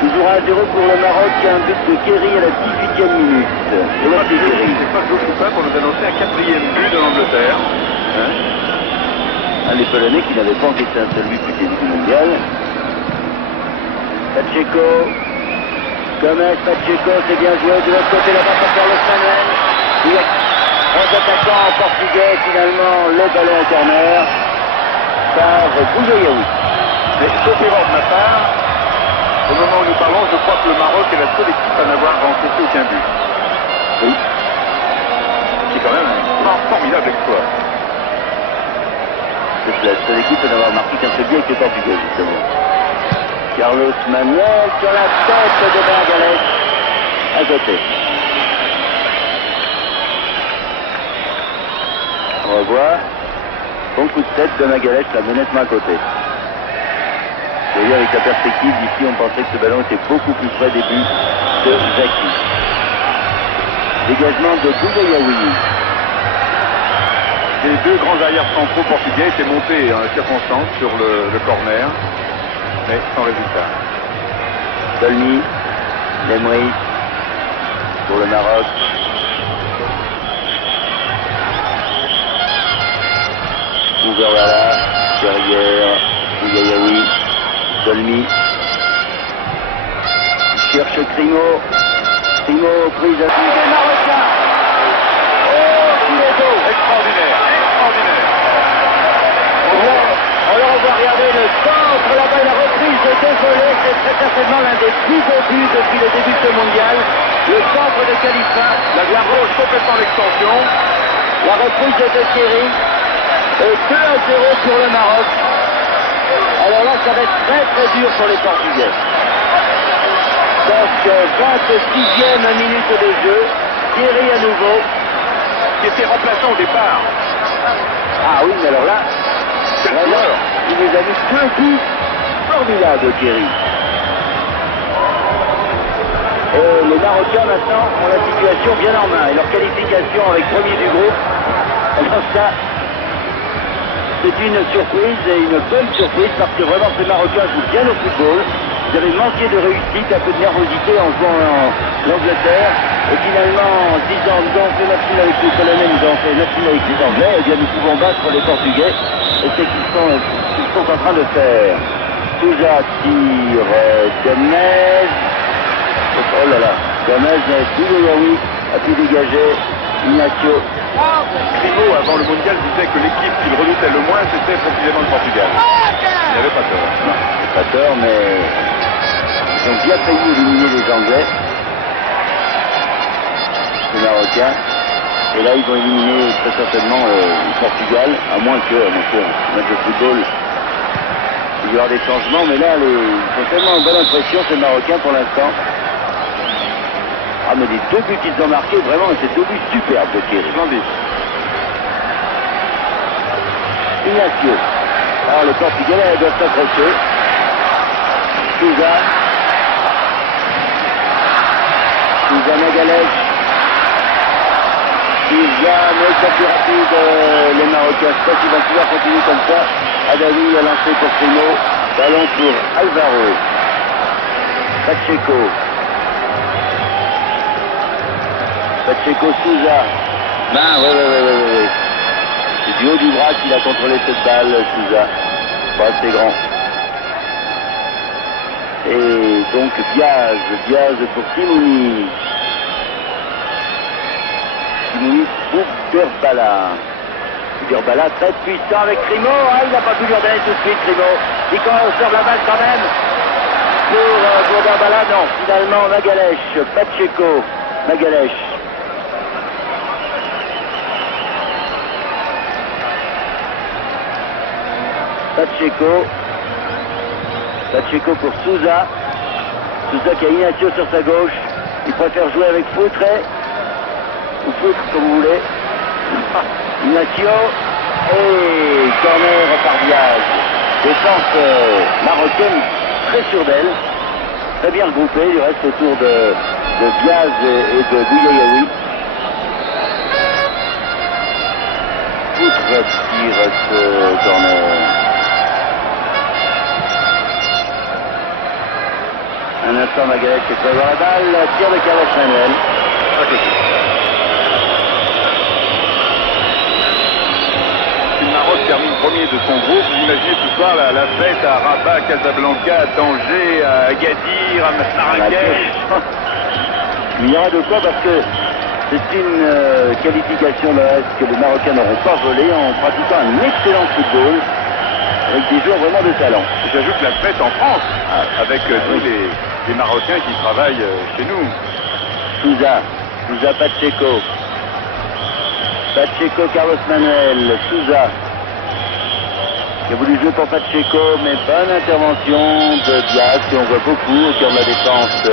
Toujours 1-0 pour le Maroc, un but de Kerry à la 18e minute. Et là, c'est pas Joe Coupa pour nous annoncer un 4e but de l'Angleterre. Les Polonais qui n'avaient pas encaissé un seul but depuis le début du mondial. Pacheco. Gomes, Pacheco, c'est bien joué. De l'autre côté, là-bas, pour Carlos Manuel. Un attaquant portugais, finalement, le ballon au corner par Bouyayaoui. Mais sauf erreur de ma part, au moment où nous parlons, je crois que le Maroc est la seule équipe à n'avoir encaissé aucun but. Oui. C'est quand même un formidable exploit. C'est la seule équipe à n'avoir marqué qu'un seul but avec les Portugais, justement. Carlos Manuel sur la tête de Magalhaes à côté. On va voir. Bon coup de tête de Magalhães, là, nettement à côté. Vous voyez, avec la perspective, d'ici, on pensait que ce ballon était beaucoup plus près des buts de Zaki. Dégagement de Bougayaoui. Les deux grands arrières centraux portugais étaient montés en circonstance sur le corner, mais sans résultat. Dolny, Lemri pour le Maroc. Ouverwala, derrière, Bougayaoui, Dolny. Cherche Crimo. Crimo, prise à pied des Marocains. Oh, filet d'eau. Extraordinaire, extraordinaire. Alors on va regarder le centre, là-bas la reprise de Désolé, c'est très certainement l'un des plus beaux buts depuis le début de ce mondial. Le centre de Khalifa, La gauche complètement l'extension. la reprise de Thierry, et 2-0 pour le Maroc. Alors là, ça va être très très dur pour les Portugais. Donc 26e minute de jeu, Thierry à nouveau. Qui était remplaçant au départ. Ah oui, mais alors là, C'est le vraiment, joueur. il nous a mis 2 buts formidables, Thierry. Et les Marocains maintenant ont la situation bien en main et leur qualification avec premier du groupe. Alors ça, c'est une surprise et une bonne surprise parce que vraiment ces Marocains jouent bien au football. Ils avaient manqué de réussite, un peu de nervosité en jouant en Angleterre. Et finalement, en se disant, nous avons fait notre avec les Polonais, nous avons fait notre avec les Anglais, eh bien nous pouvons battre les Portugais. Et c'est qu'ils sont en train de faire. Souza tire Gomez. Oh là là, Gomez, Bougayaoui a pu dégager. Ignacio. Crimo, avant le mondial, disait que l'équipe qu'il redoutait le moins, c'était précisément le Portugal. Il n'avait pas tort. Non, pas tort, mais ils ont bien failli éliminer les Anglais, les Marocains. Et là, ils vont éliminer très certainement le Portugal, à moins que, match de football, il y aura des changements. Mais là, ils font tellement en bonne impression, ces Marocains, pour l'instant. Ah, mais les 2 buts qu'ils ont marqués, vraiment, c'est 2 buts superbes de Thierry. Splendide. Ignacio. Alors, les Portugais doivent s'accrocher. Souza. Souza Magalhães. Souza, mais c'est plus rapide, les Marocains. Je pense qu'ils vont pouvoir continuer comme ça. Adawi a lancé pour Crimo. Ballon pour Alvaro. Pacheco. Pacheco Souza. Oui. C'est du haut du bras qu'il a contrôlé cette balle, Souza. Pas assez grand. Et donc Diaz pour Timouni. Timouni pour Bouguerbala très puissant avec Crimo. Ah, il n'a pas pu lui redonner tout de suite, Crimo. Il sort la balle quand même. Pour Bouguerbala, non. Finalement, Magalhães, Pacheco, Magalhães. Pacheco pour Souza. Souza qui a Ignacio sur sa gauche. Il préfère jouer avec Foutre. Ou Foutre, comme vous voulez. Ignacio. Et corner par Diaz. Défense marocaine très sûre d'elle. Très bien regroupée. Il reste autour de Diaz et de Bougayaoui. Foutre tire ce corner. Un instant, Magalhães qui peut avoir la balle, tir de Carlos Manuel. Si le Maroc termine premier de son groupe, vous imaginez ce soir la fête à Rabat, Casablanca, à Tanger, à Agadir, à Marrakech. Il y aura de quoi parce que c'est une qualification de reste que les Marocains n'auront pas volé en pratiquant un excellent football avec des joueurs vraiment de talent. J'ajoute la fête en France, avec tous les Marocains qui travaillent chez nous. Souza Pacheco. Pacheco, Carlos Manuel, Souza. Il a voulu jouer pour Pacheco, mais bonne intervention de Diaz, que on voit beaucoup au cœur de la défense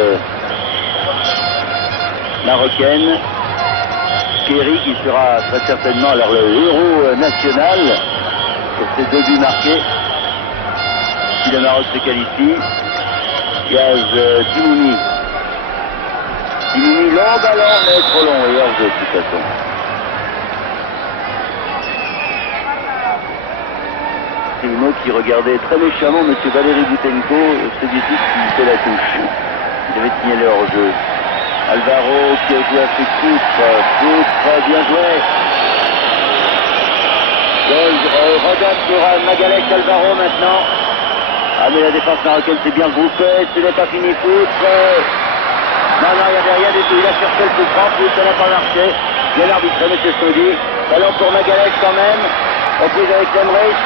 marocaine. Thierry qui sera très certainement alors le héros national pour ces 2 buts marqués. Si le Maroc se qualifie, Diaz, Timouni. Timouni, long ballon, mais trop long et hors jeu de toute façon. Timo qui regardait très méchamment M. Valéry Boutenko, celui-ci qui fait la touche. Il devait signaler hors jeu. Alvaro qui a joué à ses coups, bien joué. Rodin pour Magalhaes, Alvaro maintenant. Ah mais la défense marocaine s'est bien groupée, ce n'est pas fini Foutre. Non, il n'y avait rien du tout, il a cherché le coup franc, Foutre, ça n'a pas marché. Bien arbitré, M. Saudi. Ballon pour Magalhaes quand même. Reprise avec Lemrich.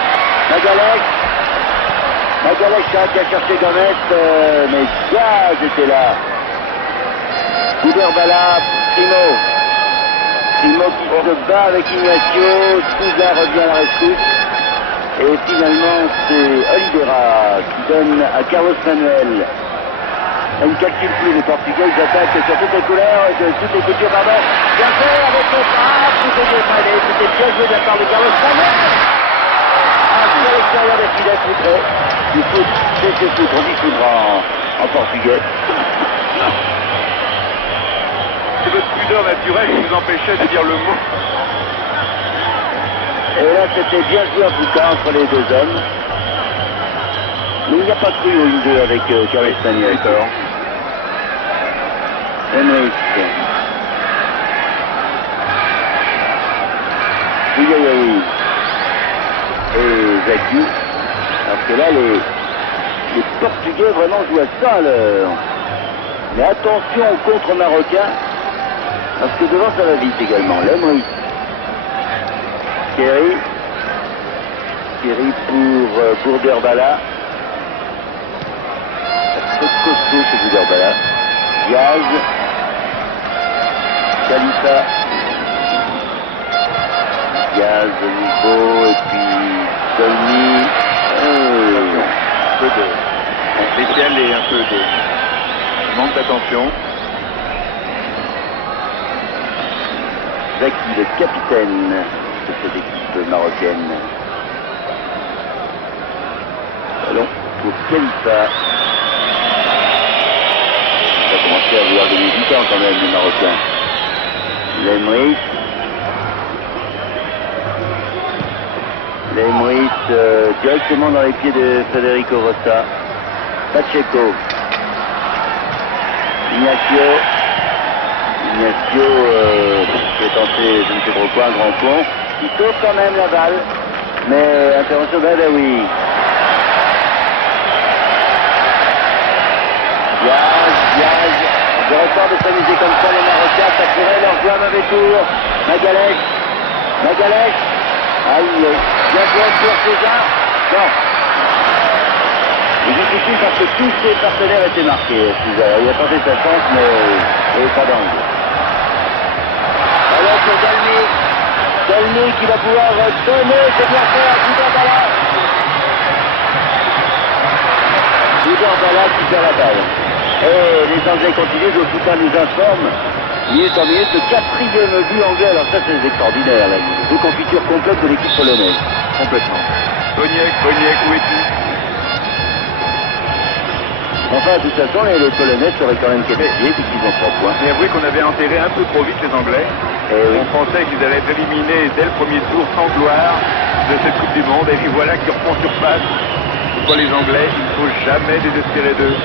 Magalhaes qui a cherché Gomez, mais Diaz était là. Gouderbala, Primo qui se bat avec Ignacio, Souza revient à la rescousse. Et finalement, c'est Oliveira qui donne à Carlos Manuel. Il ne calcule plus les Portugais, ils attaquent sur toutes les couleurs, toutes les coutures, pardon. Bien fait avec le frappe, tout est bien fait, c'était bien joué de la part de Carlos Manuel. À l'extérieur des filets, Foutre. Du foot, c'est ce foot, on dit foudre en portugais. C'est votre pudeur naturelle qui vous empêchait de dire le mot. Et là, c'était bien joué à Foucault entre les 2 hommes. Mais il n'y a pas cru au 1-2 avec Carlos Manuel. Emmerich. Bouyayaoui. Et Zaki. Parce que là, les Portugais vraiment jouent à ça à l'heure. Mais attention au contre marocain. Parce que devant, ça va vite également. Lemrich. Thierry pour Gouderbala. C'est costaud ce Gouderbala. Diaz. Khalifa. Diaz de nouveau. Et puis Dolny. Un peu de spécial et un peu de manque d'attention. Zaki, le capitaine de cette équipe marocaine. Ballon pour Khalifa. Ça a commencé à vouloir gagner du temps quand même, les Marocains. Lemrich directement dans les pieds de Federico Rossa. Pacheco. Ignacio peut tenter je ne sais trop quoi, un grand pont. Il sauve quand même la balle. Mais intervention d'Adaoui. Diaz. Je record de s'amuser comme ça les Marocains. Ça pourrait leur jouer un mauvais tour. Magalhaes. Aïe. Bien joué pour César. Non. Il est difficile parce que tous ses partenaires étaient marqués. César. Il a tenté sa chance, mais il n'est pas d'angle. Alors pour Dolny qui va pouvoir donner, c'est bien fait à Gouderbala qui perd la balle. Et les Anglais continuent, le Foucault nous informe, minute en minute, le 4e but anglais. Alors ça c'est extraordinaire, là. De confiture complète de l'équipe polonaise. Complètement. Boniek, où es-tu? Enfin, de toute façon, les Polonais seraient quand même qualifiés puisqu'ils ont 3 points. Mais avouez qu'on avait enterré un peu trop vite les Anglais. On pensait qu'ils allaient être éliminés dès le premier tour sans gloire de cette Coupe du Monde. Et puis voilà qu'ils refont surface. Pour les Anglais, il ne faut jamais désespérer d'eux.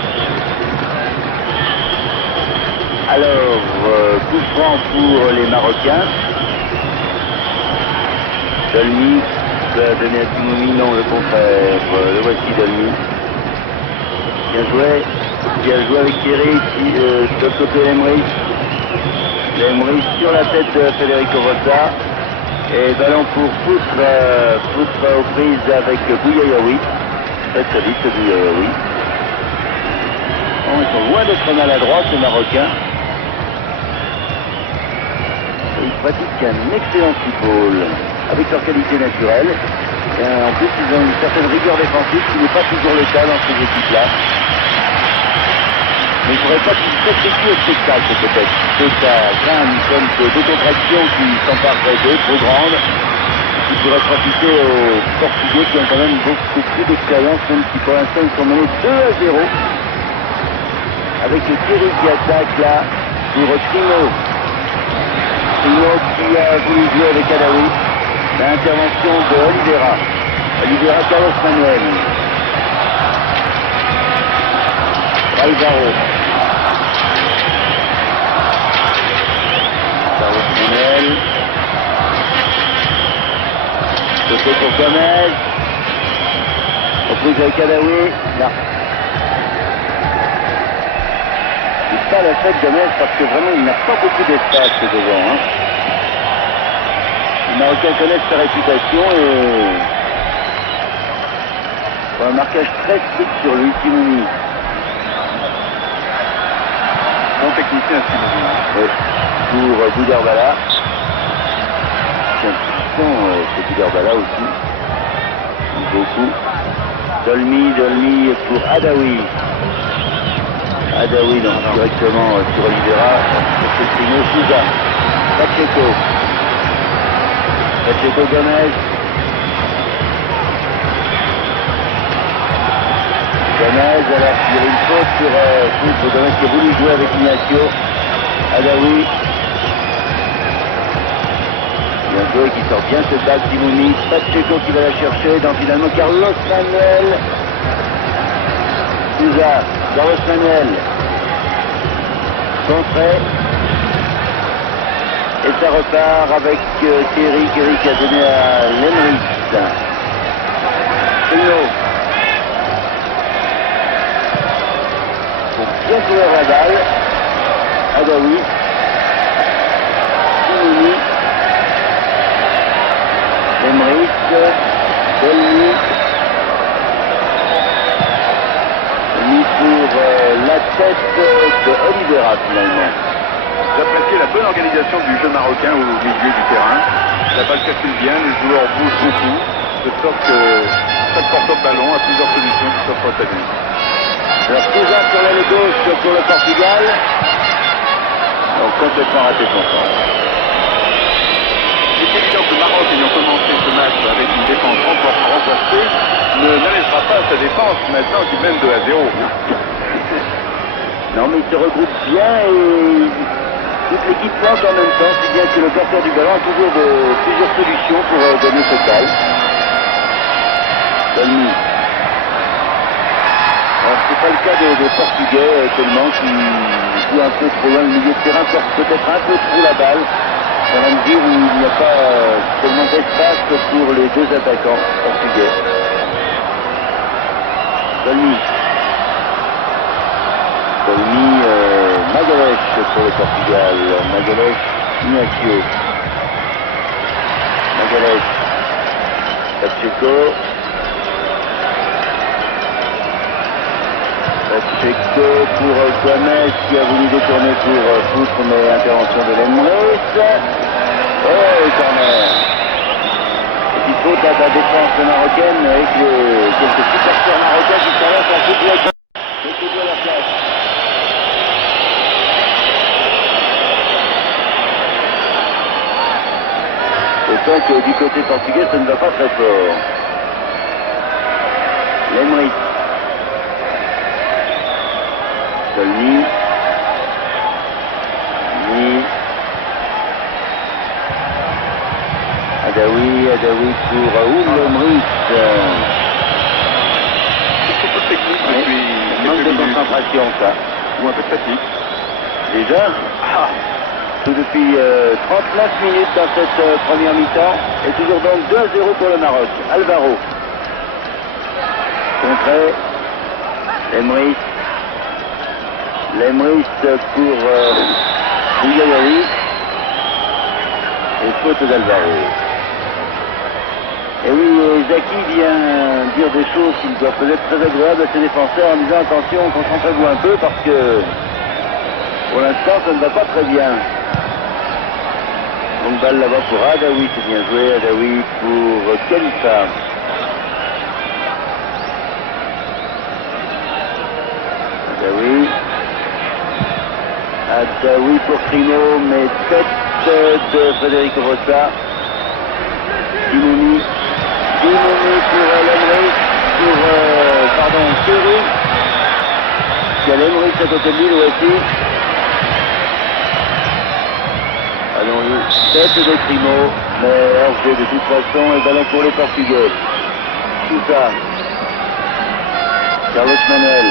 Alors, coup franc pour les Marocains. Dolny va donner à Timouni, non, le contraire. Le voici Dolny. Bien joué avec Thierry, de l'autre côté Lemrich sur la tête de Federico Rossa. Et ballon pour Foutre aux prises avec Bouyayaoui. Très vite Bouyayaoui. Ils sont loin d'être maladroits ces Marocains. Ils pratiquent un excellent football avec leur qualité naturelle. Et en plus, ils ont une certaine rigueur défensive qui n'est pas toujours le cas dans ces équipes-là. Mais il ne faudrait pas qu'il sacrifie au spectacle, peut-être. Que ça craint une forme de décontraction qui s'emparerait d'eux, trop grande, qui pourrait profiter aux Portugais qui ont quand même beaucoup plus d'expérience, même si pour l'instant ils sont menés 2-0. Avec le Thierry qui attaque là pour Trino. Trino qui a voulu jouer avec Adaoui. L'intervention de Oliveira. Oliveira, Carlos Manuel. Alvaro. Carlos Manuel. Côté pour Gomez. Reprise avec Adaoui. Là. C'est pas la fête Gomez parce que vraiment il n'a pas beaucoup d'espace devant. Hein. Les Marocains connaissent sa réputation et un marquage très strict sur lui, Timouni. Bon technicien, Timouni. Oui. Pour Boudherbala. C'est important ce Boudherbala aussi. Beaucoup. Dolmy pour Adaoui. Adaoui donc directement sur Oliveira. C'est Trino, Souza. Pacheco Gomez. Gomez, alors il y a une faute sur Gomez qui a voulu jouer avec Ignacio. Adaoui. Bien joué, qui sort bien ce bac Timouni. Pacheco qui va la chercher. Donc finalement Carlos Manuel. Souza. Carlos Manuel. Contré. Et ça repart avec Thierry qui a donné à Lemrich. Trino. Pour bien courir la balle. Adaoui. Timouni. Lemrich. Dolny. Mis pour la tête de Oliveira finalement. J'apprécie la bonne organisation du jeu marocain au milieu du terrain. La balle circule bien, les joueurs bougent beaucoup, de sorte que chaque porteur-ballon a plusieurs solutions qui s'offrent à lui. Alors Souza sur l'aile gauche pour le Portugal. Donc complètement raté son temps. C'est évident que le Maroc, ayant commencé ce match avec une défense renforcée, n'allègera pas sa défense maintenant qu'il mène 2-0. Non mais il se regroupe bien et toute l'équipe monte en même temps, si bien que le porteur du ballon a toujours plusieurs solutions pour donner ce balle. Dolny. Alors c'est pas le cas des Portugais tellement qui jouent un peu trop loin. Le milieu de terrain porte peut-être un peu trop la balle, dans la mesure où il n'y a pas tellement d'espace pour les deux attaquants portugais. Dolny. Magalhães pour le Portugal. Magalhães, Ignacio. Magalhães. Pacheco. Pacheco pour Gomez qui a voulu détourner pour foutre, mais intervention de Lemrich. Oh, corner. Petite faute à la défense marocaine avec quelques supporters marocains qui s'arrêtent en football. C'est bien la place. Autant que du côté portugais, ça ne va pas très fort. Lemrich. Dolny. Adaoui pour Lemrich. C'est un peu technique depuis Manque de concentration, ça. Ou un peu de fatigue. Déjà tout depuis 39 minutes dans cette première mi-temps. Et toujours donc 2-0 pour le Maroc. Alvaro. Contré. Lemrich. Lemrich pour Bougaïaoui. Et faute d'Alvaro. Et oui, Zaki vient dire des choses qui doivent peut-être très agréables à ses défenseurs en disant attention, concentrez-vous un peu parce que pour l'instant ça ne va pas très bien. Donc balle là-bas pour Adaoui, c'est bien joué, Adaoui pour Khalifa. Adaoui. Oui pour Primo, mais tête de Federico Rossa. Timouni pour Lemry, Seri. Il y a Lemry à côté de lui, le voici. Allons-y, tête de Primo, mais hors-jeu de toute façon, et ballon pour les Portugais. Tout ça. Carlos Manuel.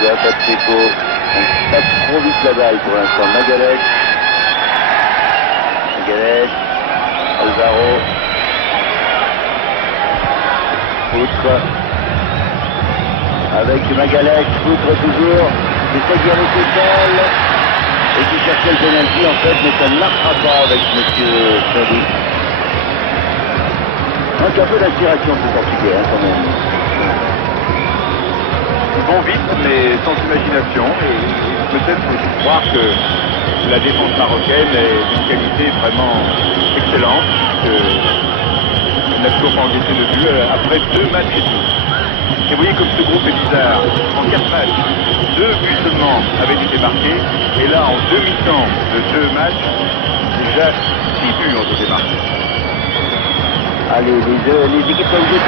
Pacheco, on passe trop vite la balle pour l'instant. Magalhaes, Alvaro, Foutre, avec Magalhaes, Foutre toujours, qui essaie d'y aller tout seul, et qui cherchait le penalty en fait, mais ça ne marchera pas avec M. Sadi. Donc un peu d'inspiration pour Portugais quand même. Ils vont vite, mais sans imagination. Et peut-être faut croire que la défense marocaine est d'une qualité vraiment excellente. Elle n'a toujours pas encaissé de but après 2 matchs et demi. Et vous voyez comme ce groupe est bizarre. En 4 matchs, 2 buts seulement avaient été marqués. Et là, en demi-temps de 2 matchs, déjà 6 buts ont été marqués. Allez, les équipes ont dit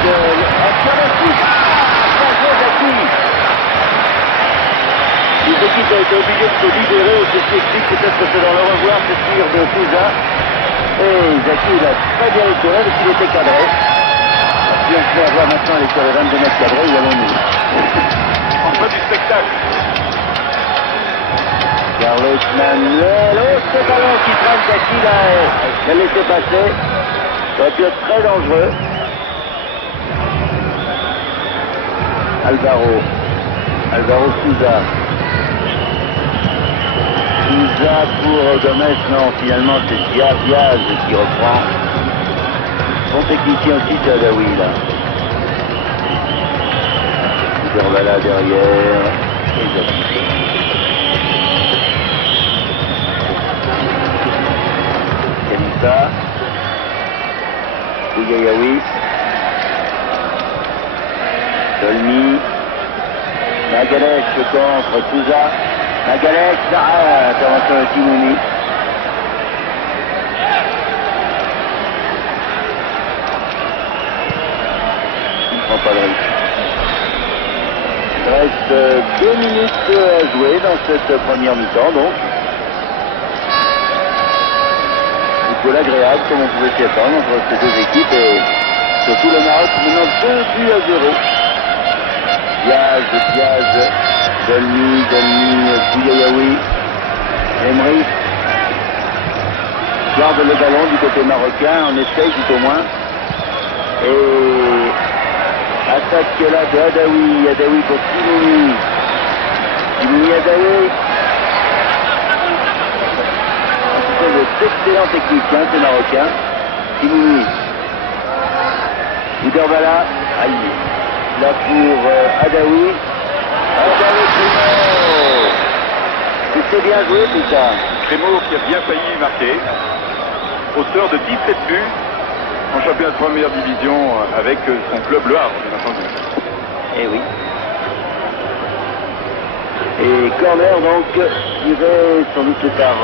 les équipes ont été obligées de se libérer, et c'est ce qui explique peut-être que c'est dans le revoir, ce tir de Souza. Et Zaki, il a très bien éclairé parce qu'il était cadré. Si on peut avoir maintenant les 22 mètres cadrés, il y a l'ennui. Enfin du spectacle. Carlos Manuel, oh, ce ballon qui traîne Zaki, là, elle laissé passer. Ça aurait pu être très dangereux. Alvaro Souza. Souza pour Gomez, non, finalement c'est Diaz qui reprend. Bon technicien aussi, c'est Adaoui là. Derbala derrière. Kalissa. Bougayaoui. Dolmy. Magalhaes contre Souza. Magalhaes, intervention de Timouni. Il ne prend pas le risque. Il reste 2 minutes à jouer dans cette première mi-temps donc. Football agréable comme on pouvait s'y attendre entre ces 2 équipes et surtout le Maroc menant 2 buts à 0. Diaz, Dolmy, Bougayaoui, Lemry garde le ballon du côté marocain, on essaye tout au moins. Et attaque là de Adaoui pour Timouni. Adaoui. C'est d'excellents techniciens, ces Marocains. Timouni. Derbala, aïe. Là pour Adaoui. Primo. C'était bien joué tout ça. Primo qui a bien failli marquer. Auteur de 17 buts en championnat de première division avec son club Le Havre, bien entendu. Eh oui. Et corner donc tiré sans doute par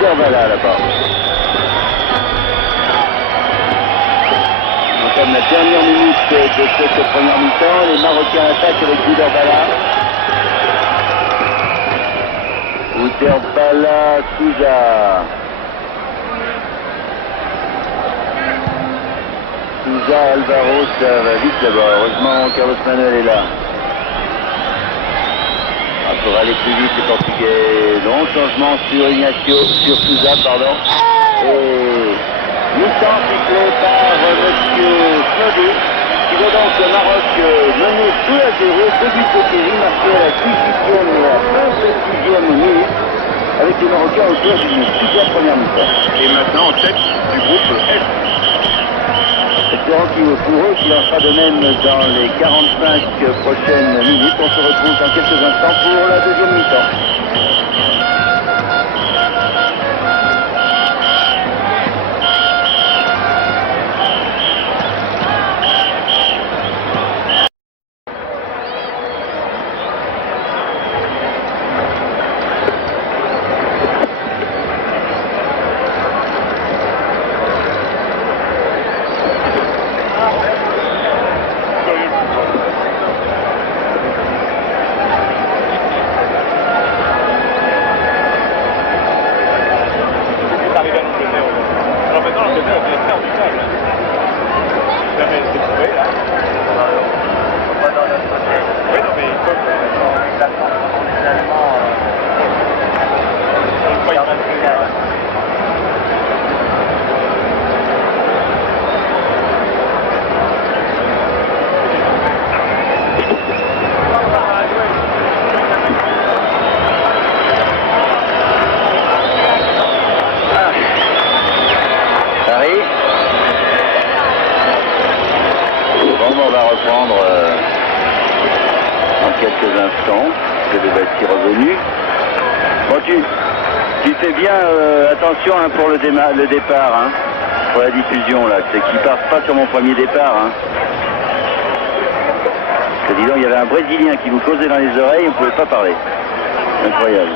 Derbala là-bas. Comme la dernière minute de cette première mi-temps, les Marocains attaquent avec Derbala, Souza. Alvaro, ça va vite là-bas. Heureusement, Carlos Manuel est là. Il faudra aller plus vite les Portugais. Non, changement sur Souza, pardon. Et mi-temps sifflé par M. Snoddy, qui voit donc le Maroc mener 2 à 0, 2 buts de Thierry, marqué à la 18e et à la 26e minute, avec les Marocains autour d'une super première mi-temps. Et maintenant en tête du groupe F. Espérons pour eux qu'il en sera de même dans les 45 prochaines minutes. On se retrouve dans quelques instants pour la deuxième mi-temps. quelques instants. Je devais être revenu. Bon, tu fais bien attention hein, pour le départ, hein, pour la diffusion là. C'est qu'il ne passe pas sur mon premier départ. Hein. Dis donc, il y avait un Brésilien qui nous causait dans les oreilles, on ne pouvait pas parler. Incroyable.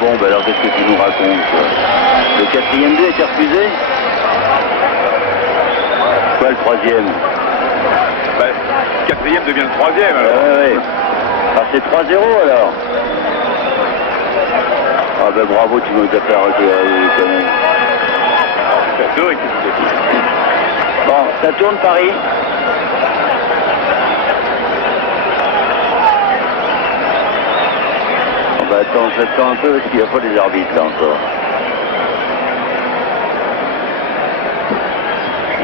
Bon, ben alors qu'est-ce que tu nous racontes quoi? Le 4e but a été refusé? Quoi le 3e? Ben, 4e devient le 3e alors. Ouais. Ah, c'est 3-0 alors. Ah ben bravo, tu m'as fait arrêter quand même. Bon, ça tourne Paris. Attends, j'attends un peu parce qu'il n'y a pas des arbitres là encore.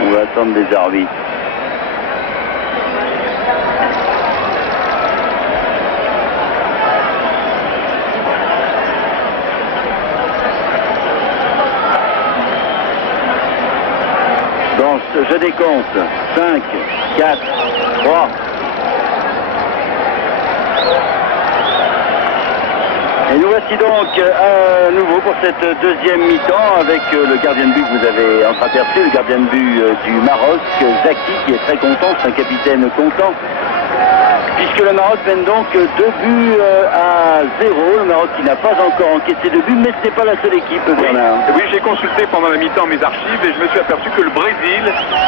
On va attendre des arbitres. Donc, je décompte. 5, 4, 3. Et nous voici donc à nouveau pour cette deuxième mi-temps avec le gardien de but que vous avez entreaperçu, le gardien de but du Maroc, Zaki, qui est très content, c'est un capitaine content, puisque le Maroc mène donc 2 buts à 0. Le Maroc qui n'a pas encore encaissé de but, mais ce n'est pas la seule équipe, Bernard. Oui, j'ai consulté pendant la mi-temps mes archives et je me suis aperçu que le Brésil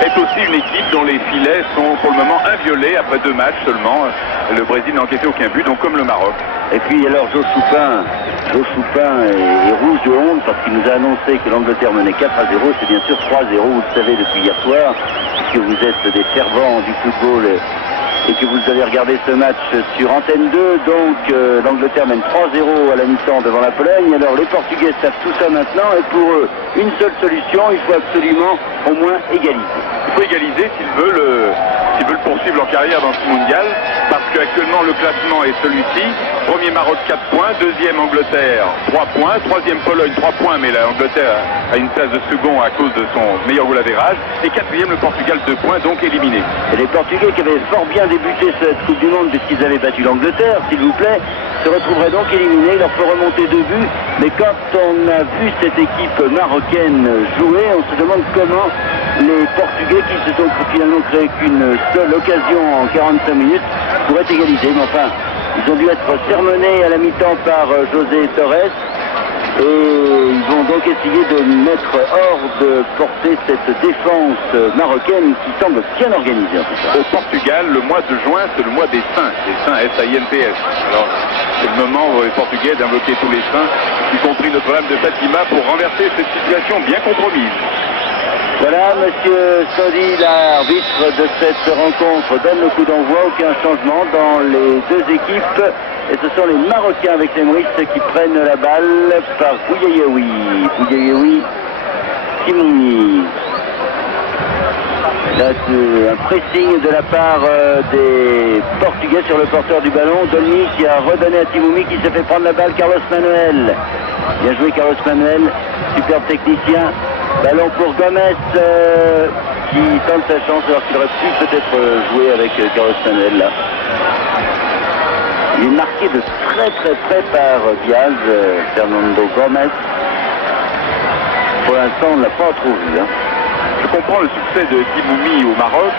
est aussi une équipe dont les filets sont pour le moment inviolés après 2 matchs seulement. Le Brésil n'a encaissé aucun but, donc comme le Maroc. Et puis alors Joe Choupin est rouge de honte parce qu'il nous a annoncé que l'Angleterre menait 4-0, c'est bien sûr 3-0, vous le savez depuis hier soir, puisque vous êtes des fervents du football et que vous avez regardé ce match sur Antenne 2, donc l'Angleterre mène 3-0 à la mi-temps devant la Pologne. Alors les Portugais savent tout ça maintenant et pour eux, une seule solution, il faut absolument au moins égaliser. Il faut égaliser s'ils veulent poursuivre leur carrière dans ce mondial, parce qu'actuellement le classement est celui-ci. Premier Maroc 4 points, deuxième Angleterre 3 points, troisième Pologne 3 points, mais l'Angleterre a une place de second à cause de son meilleur goal average, et quatrième le Portugal 2 points, donc éliminé. Et les Portugais qui avaient fort bien débuté cette Coupe du Monde puisqu'ils avaient battu l'Angleterre, s'il vous plaît, se retrouveraient donc éliminés, il leur faut remonter 2 buts, mais quand on a vu cette équipe marocaine jouer, on se demande comment les Portugais qui se sont finalement créés qu'une seule occasion en 45 minutes pourraient égaliser, mais enfin, ils ont dû être sermonnés à la mi-temps par José Torres et ils vont donc essayer de mettre hors de portée cette défense marocaine qui semble bien organisée en tout cas. Au Portugal, le mois de juin, c'est le mois des saints, S-A-I-N-T-S. Alors, c'est le moment où les Portugais d'invoquer tous les saints, y compris Notre-Dame de Fatima, pour renverser cette situation bien compromise. Voilà, monsieur Sodi, l'arbitre de cette rencontre, donne le coup d'envoi, aucun changement dans les deux équipes. Et ce sont les Marocains avec les Maurices qui prennent la balle par Bouyayaoui, Timoumi. Là, c'est un pressing de la part des Portugais sur le porteur du ballon. Dolny qui a redonné à Timoumi qui s'est fait prendre la balle, Carlos Manuel. Bien joué Carlos Manuel, superbe technicien. Ballon pour Gomez qui tente sa chance alors qu'il aurait pu peut-être jouer avec Carlos Manuel là. Il est marqué de très près par Diaz, Fernando Gomez. Pour l'instant on ne l'a pas trop vu. Hein. Je comprends le succès de Timoumi au Maroc.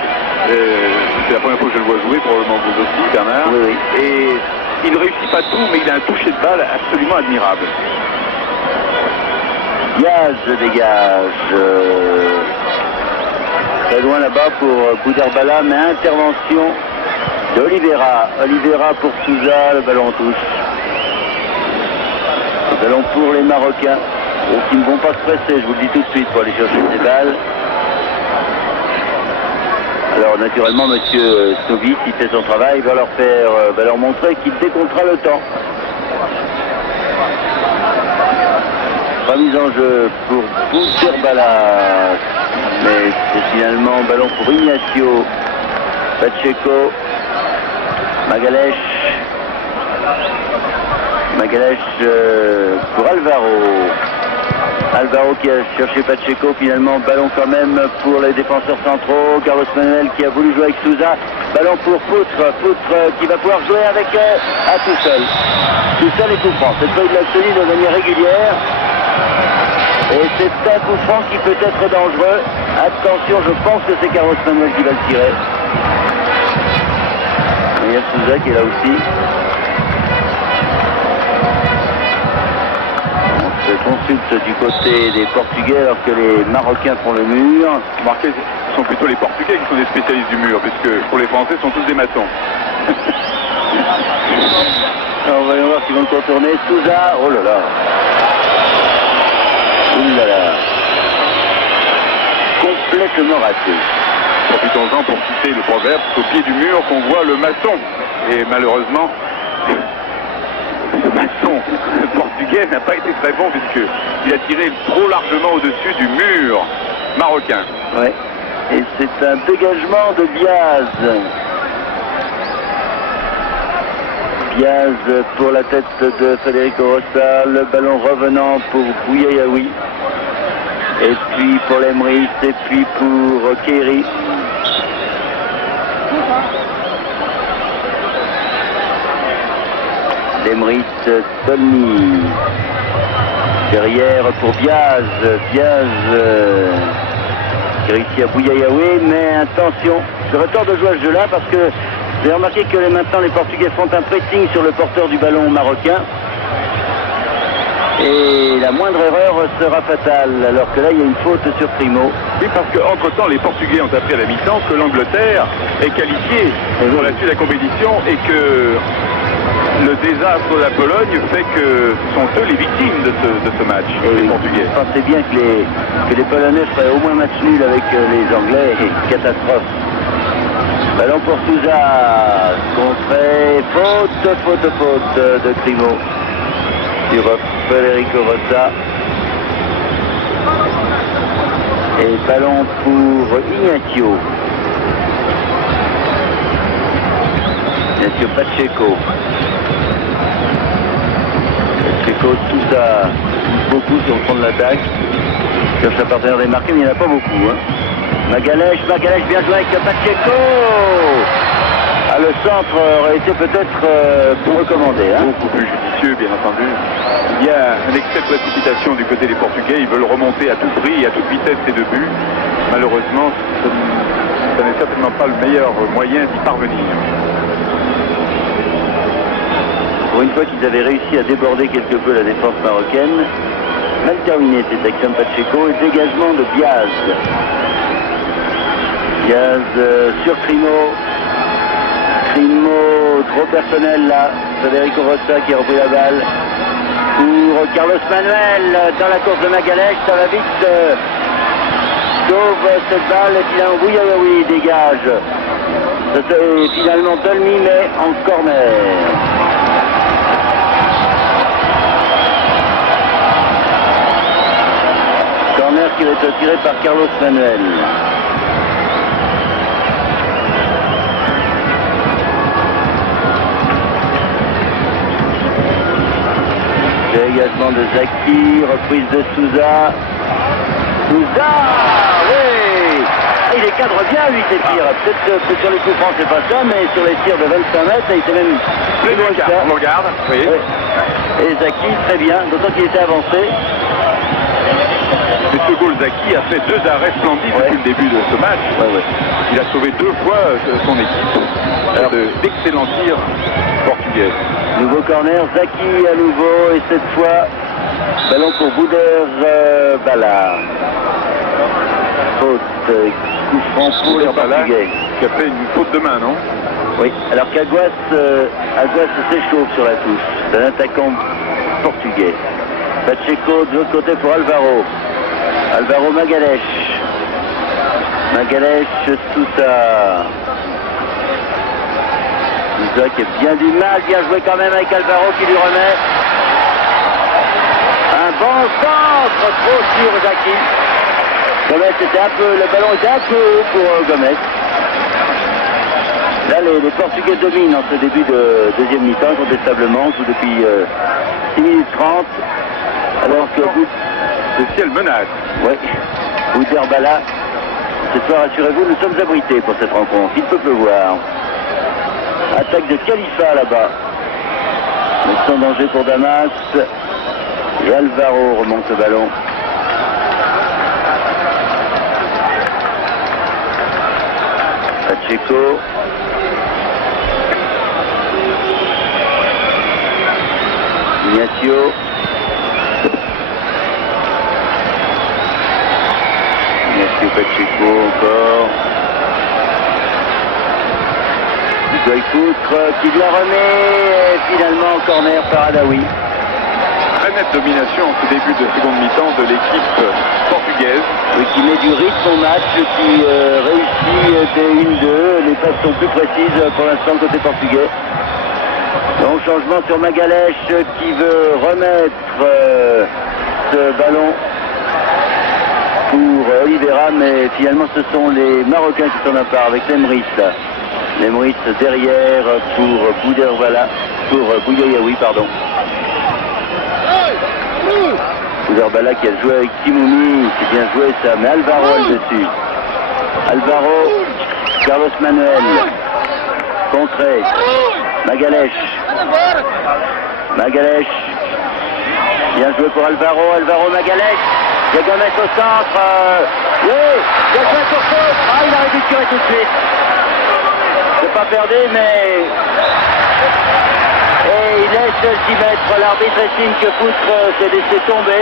C'est la première fois que je le vois jouer, probablement vous aussi Bernard. Oui. Et il ne réussit pas tout, mais il a un toucher de balle absolument admirable. Diaz dégage très loin là-bas pour Boudherbala, mais intervention de Oliveira pour Souza, le ballon touche. Le ballon pour les Marocains, qui ne vont pas se presser, je vous le dis tout de suite, pour aller chercher ces balles. Alors naturellement, monsieur Snovic, il fait son travail, il va leur montrer qu'il décomptera le temps. Remise en jeu pour Bouterbala. Mais c'est finalement ballon pour Ignacio. Pacheco. Magalhães pour Alvaro. Alvaro qui a cherché Pacheco, finalement ballon quand même pour les défenseurs centraux. Carlos Manuel qui a voulu jouer avec Souza. Ballon pour Poutre qui va pouvoir jouer avec tout seul. Tout seul et coup franc. Cette fois il l'a obtenu de manière régulière. Et c'est un coup franc qui peut être dangereux. Attention, je pense que c'est Carlos Manuel qui va le tirer. Il y a Souza qui est là aussi. On se consulte du côté des Portugais alors que les Marocains font le mur. Remarquez, ce sont plutôt les Portugais qui sont des spécialistes du mur, puisque pour les Français, ce sont tous des maçons. Alors, voyons voir s'ils vont le contourner. Souza, oh là là. Oulala. Complètement raté. Profitons-en pour citer le proverbe, c'est au pied du mur qu'on voit le maçon. Et malheureusement, le maçon portugais n'a pas été très bon puisqu'il a tiré trop largement au-dessus du mur marocain. Ouais. Et c'est un dégagement de Biaz. Biaz pour la tête de Federico Rossa. Le ballon revenant pour Bouyayaoui. Et puis pour Lemris. Et puis pour Kéry. Lemris, Tony. Derrière pour Biaz. Biaz qui réussit à Bouyayaoui, mais attention, je retourne de jouer à ce jeu-là parce que vous avez remarqué que maintenant les Portugais font un pressing sur le porteur du ballon marocain. Et la moindre erreur sera fatale, alors que là il y a une faute sur Primo. Oui, parce qu'entre-temps, les Portugais ont appris à la mi-temps que l'Angleterre est qualifiée pour la suite de la compétition et que le désastre de la Pologne fait que ce sont eux les victimes de ce match, les Portugais. Je pensais bien que les Polonais feraient au moins match nul avec les Anglais, et catastrophe. Ballon pour Souza, contré, faute de Primo sur Federico Rossa. Et ballon pour Ignacio. Ignacio Pacheco. Tout ça beaucoup sur le front de l'attaque. Cherche un partenaire démarqué, mais il n'y en a pas beaucoup. Hein. Magalhães bien joué avec Pacheco. Ah, le centre aurait été peut-être pour recommander. Hein. Beaucoup plus judicieux, bien entendu. Il y a un excès de précipitation du côté des Portugais. Ils veulent remonter à tout prix et à toute vitesse ces deux buts. Malheureusement, ce n'est certainement pas le meilleur moyen d'y parvenir. Pour une fois qu'ils avaient réussi à déborder quelque peu la défense marocaine, mal terminé cette action de Pacheco et dégagement de Biaz. Biaz sur Primo. Primo, trop personnel là. Federico Rossa qui a repris la balle. Pour Carlos Manuel dans la course de Magalhães, ça va vite. Sauve cette balle et puis là, Bouyayaoui dégage. C'était finalement Dolmy mais en corner. Corner qui va être tiré par Carlos Manuel. Dégagement de Zaki, reprise de Souza. Souza, oui. Il les cadre bien lui ses tirs. Peut-être que sur les coups francs c'est pas ça, mais sur les tirs de 25 mètres, il était même plus loin que ça. On regarde, oui. Et Zaki, très bien, d'autant qu'il était avancé. M. Golzaki a fait 2 arrêts splendides depuis le début de ce match. Il a sauvé 2 fois son équipe. Alors, d'excellents tirs portugais. Nouveau corner, Zaki à nouveau, et cette fois, ballon pour Bouterbala. Faute, coup franc pour les Portugais. Qui a fait une faute de main, non? Oui, alors qu'Aguas s'échauffe sur la touche. C'est un attaquant portugais. Pacheco de l'autre côté pour Alvaro. Alvaro Magalhães. Magalhães, Souza. Souza qui a bien du mal, bien joué quand même avec Alvaro qui lui remet. Un Bon centre, trop sur Zaki. Gomez était un peu, le ballon était un peu haut pour Gomez. Là, les Portugais dominent en ce début de deuxième mi-temps, incontestablement, tout depuis 6 minutes 30. Alors que le ciel menace. Oui, Bouderbala. Ce soir, rassurez-vous, nous sommes abrités pour cette rencontre. Il peut pleuvoir. Attaque de Khalifa là-bas. Mais sans danger pour Damas. Et Alvaro remonte le ballon. Pacheco. Ignacio. Ignacio Pacheco encore. Goïfoutre qui lui remet et finalement corner par Adaoui. Très nette domination en ce début de seconde mi-temps de l'équipe portugaise. Oui, qui met du rythme au match, qui réussit des 1-2. Les passes sont plus précises pour l'instant côté portugais. Donc changement sur Magalhães qui veut remettre ce ballon pour Oliveira, mais finalement ce sont les Marocains qui s'en emparent avec Lemris. Lemris derrière pour Bouderbala, pour Bouyayaoui, pardon. Bouderbala qui a joué avec Timoumi, c'est bien joué ça, mais Alvaro est dessus. Alvaro, Carlos Manuel, contré, Magalhães. Magalhães, bien joué pour Alvaro, Alvaro Magalhães. Il y a Gomez au centre. Oui, il y a joué sur faute. Ah, il aurait dû tirer tout de suite. C'est pas perdu, mais... Et il laisse 10 mètres. L'arbitre estime que Foutre s'est laissé tomber.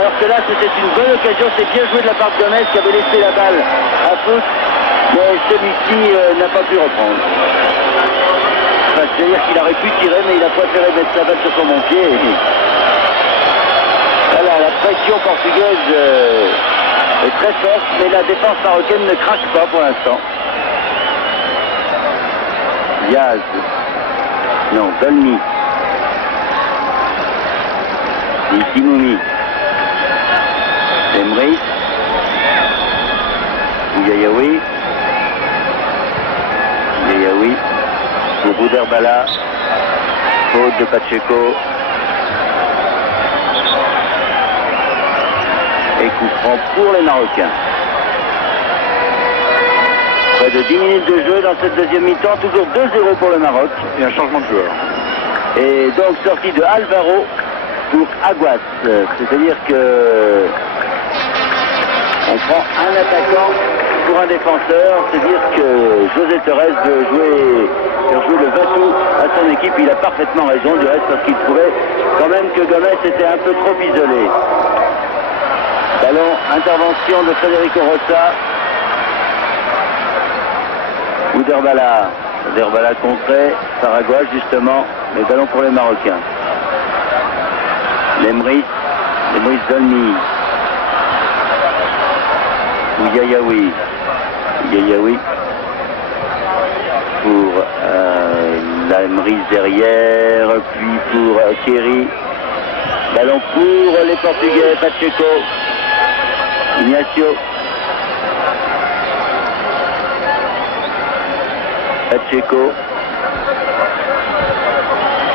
Alors que là, c'était une bonne occasion. C'est bien joué de la part de Gomez qui avait laissé la balle à Foutre. Mais celui-ci n'a pas pu reprendre. Enfin, c'est-à-dire qu'il aurait pu tirer, mais il a préféré mettre sa balle sur son bon pied. Voilà, la pression portugaise est très forte, mais la défense marocaine ne craque pas pour l'instant. Diaz. Non, Dolny. Timoumi. Lemris. Bouyayaoui. Bouyayaoui. Pour Bouderbala. Faute de Pacheco. Et coup franc pour les Marocains. Près de 10 minutes de jeu dans cette deuxième mi-temps, toujours 2-0 pour le Maroc. Et un changement de joueur. Et donc sortie de Alvaro pour Aguas. C'est-à-dire que on prend un attaquant pour un défenseur. C'est-à-dire que José Torres veut faire jouer le Vatou à son équipe. Il a parfaitement raison du reste parce qu'il trouvait quand même que Gomez était un peu trop isolé. Ballon, intervention de Federico Rossa. Bouderbala. Bouderbala contré. Saragua justement. Le ballon pour les Marocains. Lemris. Lemris Dolny. Bouyayaoui. Bouyayaoui. Pour Lemris derrière. Puis pour Kerry. Ballon pour les Portugais. Pacheco. Ignacio. Pacheco.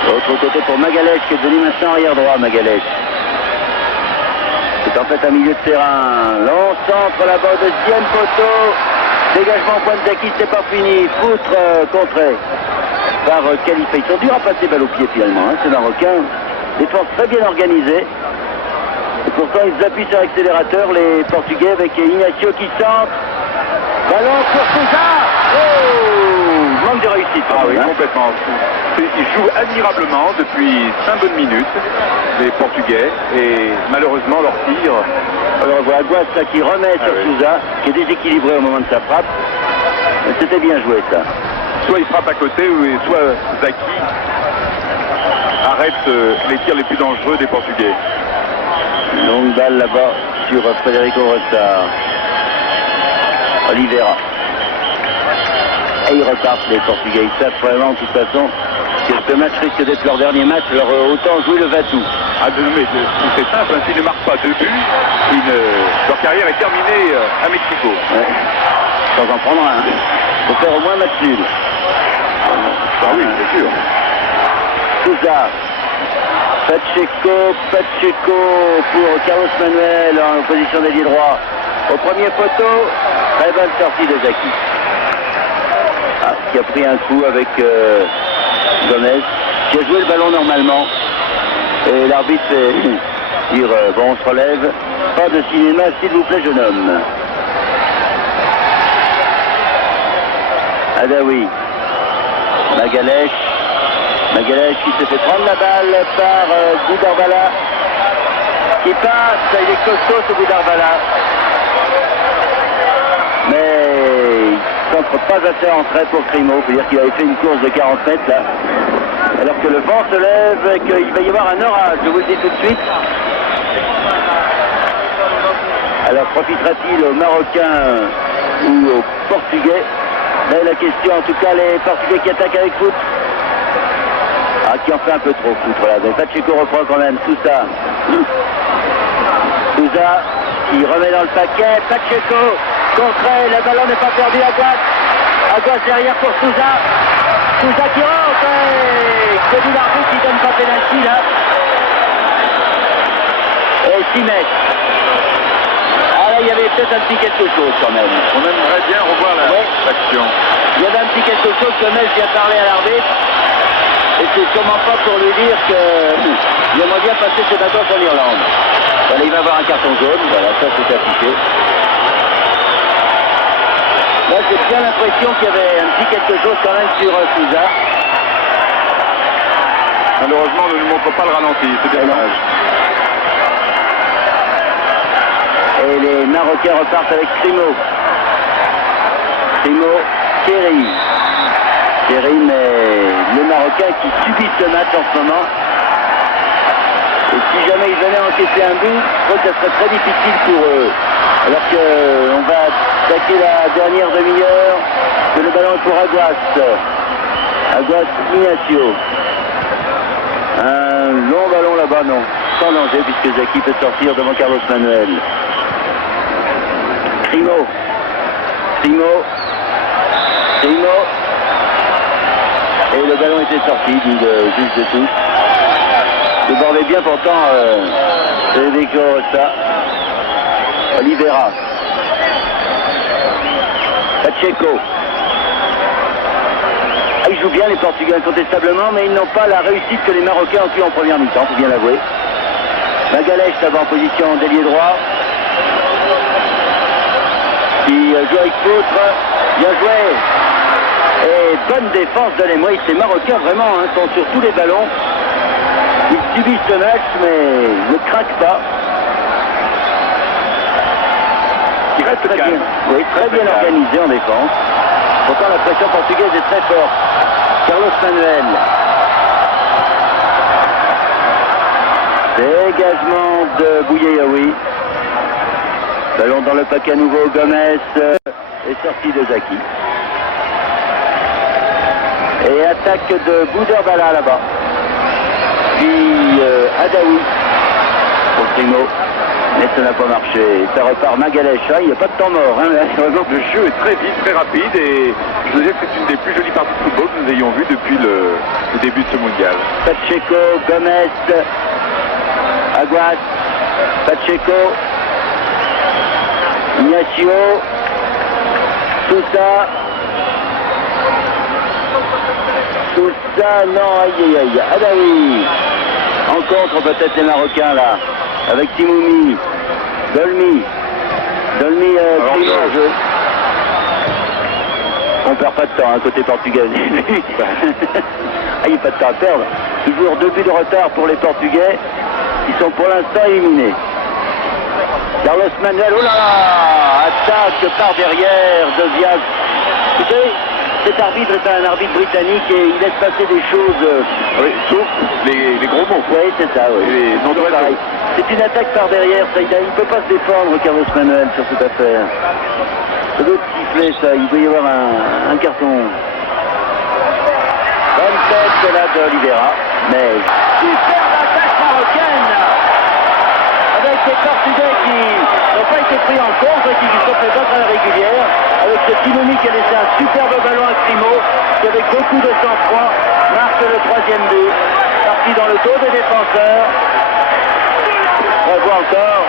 Autre côté pour Magalhães qui est devenu maintenant arrière droit. Magalhães. C'est en fait un milieu de terrain. Long centre là-bas au deuxième poteau. Dégagement au point de Zaki, c'est pas fini. Foutre contré par Khalifa. Ils sont durs à passer balle au pied finalement, hein, ces Marocains. Défense très bien organisée. Et pourtant ils appuient sur l'accélérateur, les Portugais, avec Ignacio qui centre. Ballon pour César. Oh, manque de réussite. Ah oui, complètement. Ils jouent admirablement depuis 5 bonnes minutes, les Portugais, et malheureusement leur tir. Alors on voit Aguas là, qui remet sur Souza, qui est déséquilibré au moment de sa frappe. C'était bien joué ça. Soit il frappe à côté, soit Zaki arrête les tirs les plus dangereux des Portugais. Longue balle là-bas sur Federico Rossa. Oliveira. Et ils repartent les Portugais. Ils savent vraiment de toute façon que ce match risque d'être leur dernier match. Alors autant jouer le Vatou. mais c'est simple, hein, s'ils ne marquent pas 2 buts, leur carrière est terminée à Mexico. Ouais. Sans en prendre un. Il faut faire au moins match nul. Ah oui, c'est sûr. Sousa. Pacheco pour Carlos Manuel en position d'ailier droit. Au premier poteau, très bonne sortie de Zaki. Qui a pris un coup avec Gomez, qui a joué le ballon normalement. Et l'arbitre fait dire bon, on se relève. Pas de cinéma, s'il vous plaît, jeune homme. Adaoui. Magalhães qui se fait prendre la balle par Goudarbala. Qui passe, il est costaud ce Goudarbala. Mais il ne centre pas assez en trait pour Crimo. Il faut dire qu'il avait fait une course de 40 mètres là. Alors que le vent se lève et qu'il va y avoir un orage, je vous le dis tout de suite. Alors profitera-t-il aux Marocains ou aux Portugais? Mais la question, en tout cas, les Portugais qui attaquent avec foot. Qui en fait un peu trop foutre là. Mais Pacheco reprend quand même. Sousa qui remet dans le paquet. Pacheco contré, le ballon n'est pas perdu. Aguas derrière pour Sousa qui rentre. C'est du l'arbitre qui donne pas pénalty là. Et 6 mètres. Ah là, il y avait peut-être un petit quelque chose quand même. On aimerait bien revoir l'action. Il y avait un petit quelque chose que Metz vient parler à l'arbitre. Et c'est sûrement pas pour lui dire qu'il aimerait bien passer ses vacances en Irlande. Voilà, il va avoir un carton jaune, voilà, ça c'est affiché. Là, j'ai bien l'impression qu'il y avait un petit quelque chose quand même sur Sousa. Malheureusement, on ne nous montre pas le ralenti, c'est dommage. Et les Marocains repartent avec Crimo, Thierry, mais les Marocains qui subissent ce match en ce moment. Et si jamais ils venaient encaisser un but, je crois que ça serait très difficile pour eux. Alors qu'on va attaquer la dernière demi-heure, que le ballon est pour Aguas Ignacio. Un long ballon là-bas, non. Sans danger, puisque Zaki peut sortir devant Carlos Manuel. Crimo. Et le ballon était sorti, dit le juge de touche. Débordait bien pourtant, c'est des ça. Oliveira. Pacheco. Ils jouent bien les Portugais incontestablement, mais ils n'ont pas la réussite que les Marocains ont eu en première mi-temps, faut bien l'avouer. Magalhães ça va en position d'ailier droit. Qui joue avec Poutre. Bien joué. Et bonne défense de l'Émois. Ces Marocains vraiment sont sur tous les ballons. Ils subissent ce match mais ne craquent pas. Il reste très calme. Bien, oui, très bien organisé en défense. Pourtant la pression portugaise est très forte. Carlos Manuel. Dégagement de Bouyaoui. Ballon dans le paquet à nouveau. Gomez est sorti de Zaki. Et attaque de Goudarbala là-bas. Puis Adaoui pour Crimo. Mais ça n'a pas marché. Ça repart Magalhães. Il n'y a pas de temps mort. Le jeu est très vite, très rapide. Et je veux dire que c'est une des plus jolies parties de football que nous ayons vues depuis le début de ce mondial. Pacheco, Gomez, Aguas, Pacheco, Ignacio, Sousa, non, aïe, Adaoui. En contre peut-être les Marocains là, avec Timoumi, Dolmi pris en jeu. On perd pas de temps, côté portugais. Il n'y a pas de temps à perdre. Toujours 2 buts de retard pour les Portugais, qui sont pour l'instant éliminés. Carlos Manuel, oh là là, attaque par derrière de Diaz. Écoutez, cet arbitre est un arbitre britannique et il laisse passer des choses. Oui, sauf les gros mots. Oui, c'est ça, oui. C'est une attaque par derrière, ça, il ne peut pas se défendre, Carlos Manuel, sur cette affaire. Ça doit siffler, ça, il doit y avoir un carton. Bonne tête là de Oliveira, mais super attaque marocaine. ces Portugais qui n'ont pas été pris en compte et qui se sont fait battre à la régulière, avec ce Timoumi qui a laissé un superbe ballon à Crimo, qui avec beaucoup de sang-froid marque le 3e but, parti dans le dos des défenseurs. On voit encore,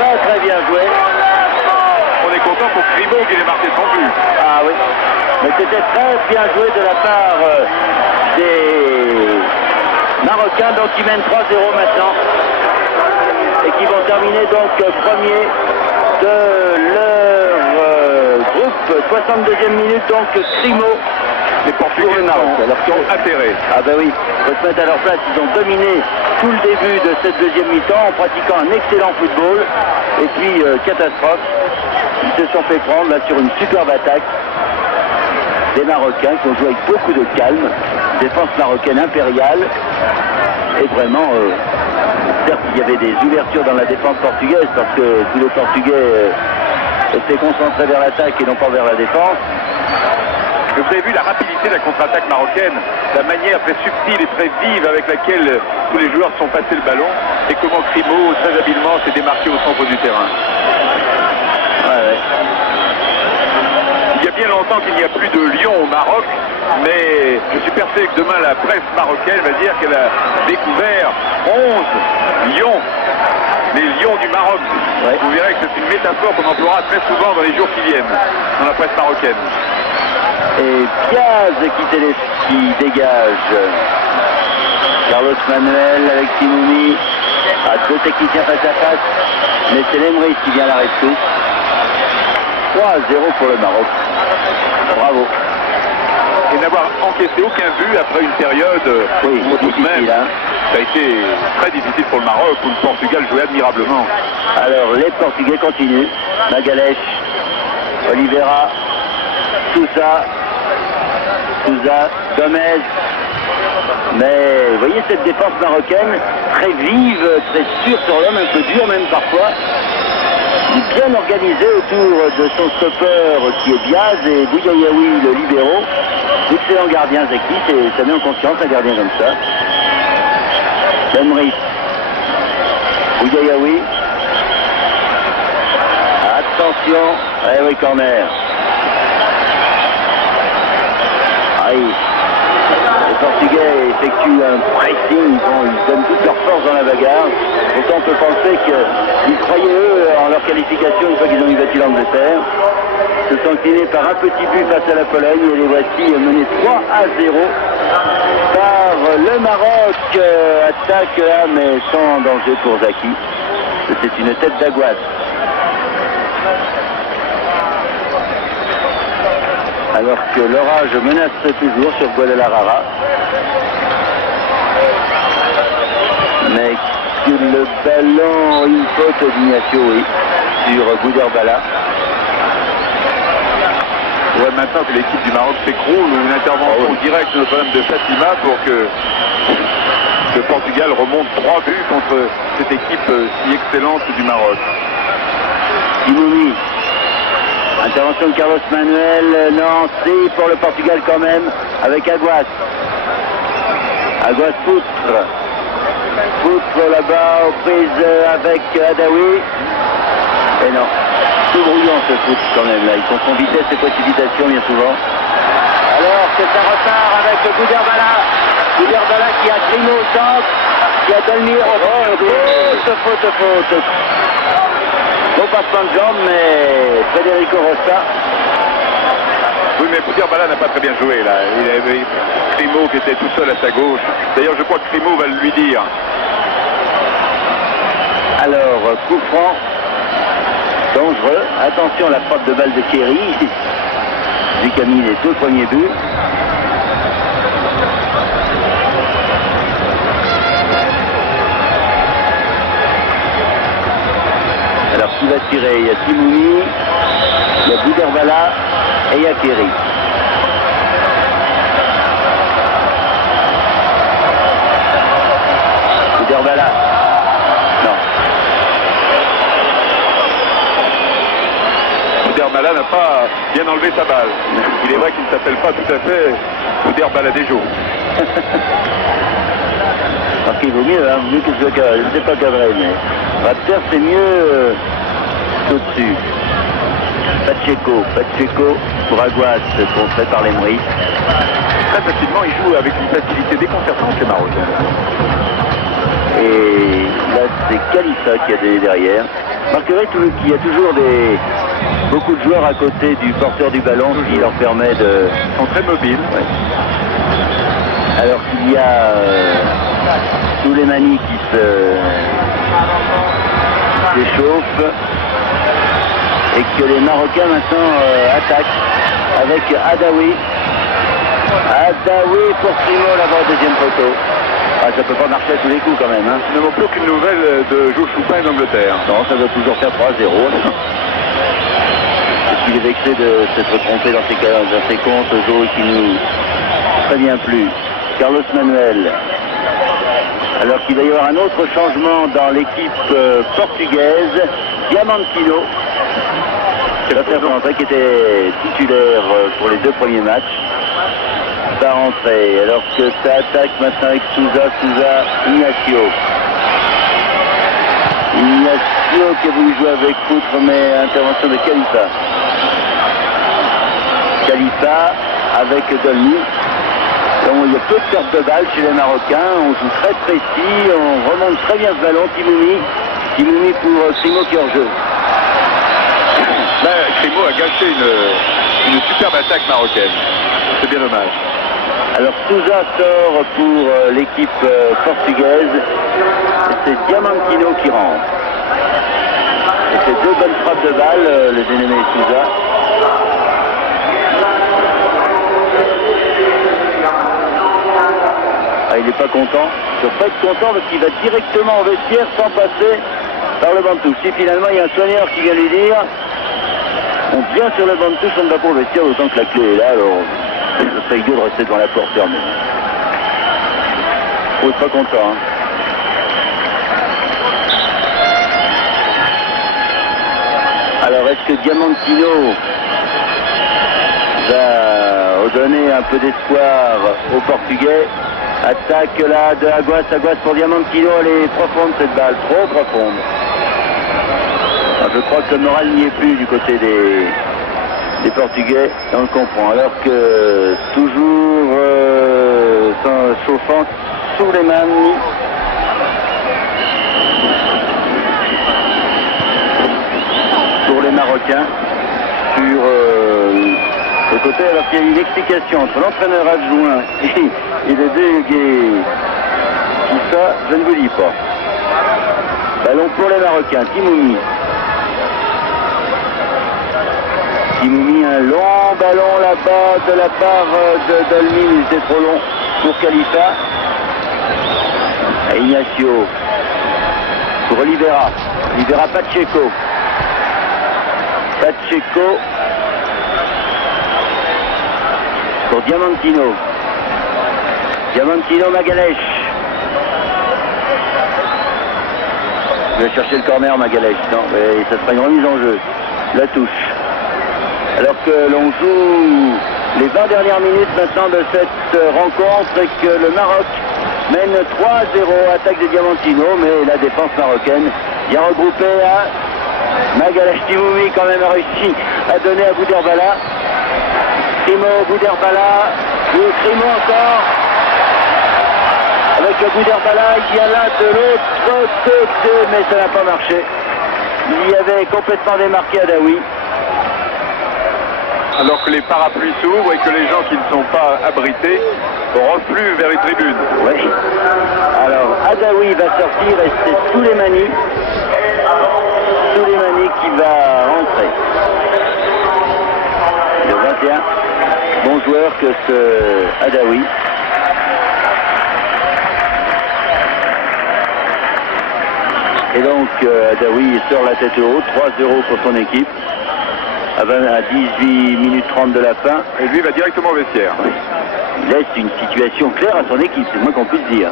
pas très bien joué. On est content pour Crimo qu'il ait marqué son but. Ah oui, mais c'était très bien joué de la part des Marocains, donc qui mènent 3-0 maintenant et qui vont terminer donc premier de leur groupe. 62e minute, donc Crimo. Les Portugais sont atterrés. Ah ben oui, faut se mettre à leur place. Ils ont dominé tout le début de cette deuxième mi-temps en pratiquant un excellent football. Et puis, catastrophe, ils se sont fait prendre là sur une superbe attaque des Marocains qui ont joué avec beaucoup de calme. Défense marocaine impériale. Et vraiment, certes, il y avait des ouvertures dans la défense portugaise parce que tous les Portugais étaient concentrés vers l'attaque et non pas vers la défense. Vous avez vu la rapidité de la contre-attaque marocaine, la manière très subtile et très vive avec laquelle tous les joueurs sont passés le ballon et comment Crimo, très habilement, s'est démarqué au centre du terrain. Ouais. Il y a bien longtemps qu'il n'y a plus de lion au Maroc, mais je suis persuadé que demain la presse marocaine va dire qu'elle a découvert 11 lions, les lions du Maroc. Ouais. Vous verrez que c'est une métaphore qu'on emploiera très souvent dans les jours qui viennent, dans la presse marocaine. Et Piaz qui dégage. Carlos Manuel avec Timoumi. À deux techniciens face à face. Mais c'est Lemri qui vient à la rescousse. 3-0 pour le Maroc. Bravo. Et n'avoir encaissé aucun but après une période tout de même. Hein. Ça a été très difficile pour le Maroc où le Portugal jouait admirablement. Alors les Portugais continuent. Magalhães, Oliveira, Sousa, Gomez. Mais vous voyez cette défense marocaine très vive, très sûre sur l'homme, un peu dure même parfois. Bien organisée autour de son stopper qui est Biaz et Bouyayaoui le libéraux. Excellent gardien Zeki, ça met en confiance un gardien comme ça. Lemri, Bouyayaoui. Attention, eh oui, corner. Aïe. Les Portugais effectuent un pressing, ils donnent toute leur force dans la bagarre. Pourtant on peut penser qu'ils croyaient eux en leur qualification une fois qu'ils ont battu l'Angleterre. Se sont inclinés par un petit but face à la Pologne et les voici menés 3-0 par le Maroc. Attaque là mais sans danger pour Zaki. C'est une tête d'Aguas. Alors que l'orage menace toujours sur Guadalajara. Mais que le ballon, une faute d'Ignacio, oui, sur Boudherbala. On voit maintenant que l'équipe du Maroc s'écroule ou une intervention directe de Notre-Dame de Fatima pour que le Portugal remonte 3 buts contre cette équipe si excellente du Maroc. Timoumi. Intervention de Carlos Manuel, non, c'est pour le Portugal quand même, avec Aguas. Aguas Poutre. Poutre là-bas, aux prises avec Adaoui. Et non, tout brouillon ce Poutre quand même là, ils confondent vitesse et précipitation bien souvent. Alors que ça repart avec Boudherbala. Boudherbala qui a Crimo au centre, qui a Delmire au faute. Bon passement de jambes, mais Federico Rossa. Oui, mais Boudherbala n'a pas très bien joué là. Il avait Crimo qui était tout seul à sa gauche. D'ailleurs, je crois que Crimo va le lui dire. Alors, coup franc, dangereux. Attention à la frappe de balle de Kerry. Lui qui a mis les 2 premiers buts. Alors qui va tirer? Il y a Timoumi, il y a Boudherbala et il y a Kerry. Boudherbala. Non. Boudherbala n'a pas bien enlevé sa balle. Il est vrai qu'il ne s'appelle pas tout à fait Boudherbala des jours. Parce qu'il vaut mieux, hein, mieux que ce cas. Je ne sais pas cadrer, mais Rapter, c'est mieux au-dessus. Pacheco pour Aguas, contré par l'Emery. Très facilement, il joue avec une facilité déconcertante, les Marocains. Et là, c'est Khalifa qui a donné derrière. Marquerez qu'il y a toujours beaucoup de joueurs à côté du porteur du ballon qui leur permet de... Ils sont très mobiles. Ouais. Alors qu'il y a Souleymani qui s'échauffe et que les Marocains maintenant attaquent avec Adaoui. Adaoui pour Primo là-bas au deuxième poteau. Ah, ça peut pas marcher à tous les coups quand même. Hein. Nous n'avons plus aucune nouvelle de Joe Choupin d'Angleterre. Non, ça doit toujours faire 3-0. Est-ce qu'il est vexé de s'être trompé dans ses comptes, Joe, qui nous prévient plus. Carlos Manuel. Alors qu'il va y avoir un autre changement dans l'équipe portugaise. Diamantino. C'est l'affaire qui était titulaire pour les 2 premiers matchs. Va rentrer, alors que ça attaque maintenant avec Souza, Ignacio. Ignacio qui a voulu jouer avec Poutre, mais intervention de Khalifa. Khalifa avec Dolny. Donc il y a peu de pertes de balles chez les Marocains, on joue très précis, on remonte très bien ce ballon, Timoumi pour Crimo qui est hors jeu. Là, Crimo a gâché une superbe attaque marocaine. C'est bien dommage. Alors Souza sort pour l'équipe portugaise. C'est Diamantino qui rentre. Et c'est 2 bonnes frappes de balle, le dénommé Souza. Ah, il n'est pas content. Il ne doit pas être content parce qu'il va directement au vestiaire sans passer par le banc de touche. Si finalement il y a un soigneur qui vient lui dire on vient sur le banc de touche, on ne va pas au vestiaire, autant que la clé est là, alors ce serait idiot de rester devant la porte fermée. Faut être pas content. Hein. Alors est-ce que Diamantino va redonner un peu d'espoir aux Portugais? Attaque là de Aguas pour Diamantino, elle est profonde cette balle, trop profonde. Alors, je crois que le moral n'y est plus du côté des Portugais, on le comprend. Alors que toujours chauffant Souleymani. Pour les Marocains sur le côté, alors qu'il y a eu une explication entre l'entraîneur adjoint et les délégués. Tout ça, je ne vous dis pas. Ballon pour les Marocains, Timoumi, un long ballon là-bas de la part de Dolny, mais c'était trop long pour Khalifa. Et Ignacio pour Oliveira Pacheco pour Diamantino Magalhães. Il va chercher le corner Magalhães, non, mais ça sera une remise en jeu. La touche. Alors que l'on joue les 20 dernières minutes maintenant de cette rencontre et que le Maroc mène 3-0, attaque de Diamantino, mais la défense marocaine bien regroupée à Magalhães. Timoumi quand même a réussi à donner à Bouderbala. Bouderbala, Crimo encore. Avec Bouderbala, il y a là de l'autre côté, mais ça n'a pas marché. Il y avait complètement démarqué Adaoui. Alors que les parapluies s'ouvrent et que les gens qui ne sont pas abrités refluent vers les tribunes. Oui. Alors Adaoui va sortir et c'est Souleymani qui va rentrer. Le 21. Bon joueur que ce Adaoui. Et donc Adaoui sort la tête haute, 3-0 pour son équipe. À 18 minutes 30 de la fin. Et lui va directement au vestiaire. Oui. Il laisse une situation claire à son équipe, c'est le moins qu'on puisse dire.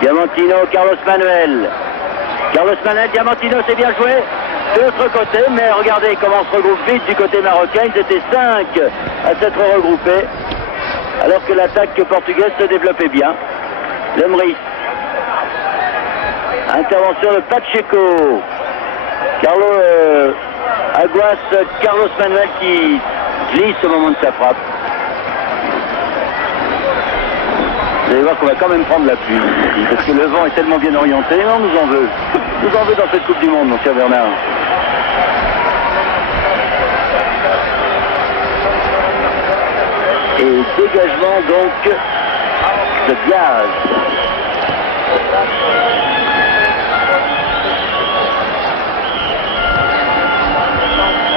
Diamantino, Carlos Manuel, Diamantino, c'est bien joué. De l'autre côté, mais regardez comment on se regroupe vite du côté marocain. Ils étaient 5 à s'être regroupés, alors que l'attaque portugaise se développait bien. Lemris. Intervention de Pacheco. Carlos Manuel qui glisse au moment de sa frappe. Vous allez voir qu'on va quand même prendre la pluie ici, parce que le vent est tellement bien orienté. Non, nous en veut. Nous en veut dans cette Coupe du Monde, mon cher Bernard. Et dégagement donc de Diaz.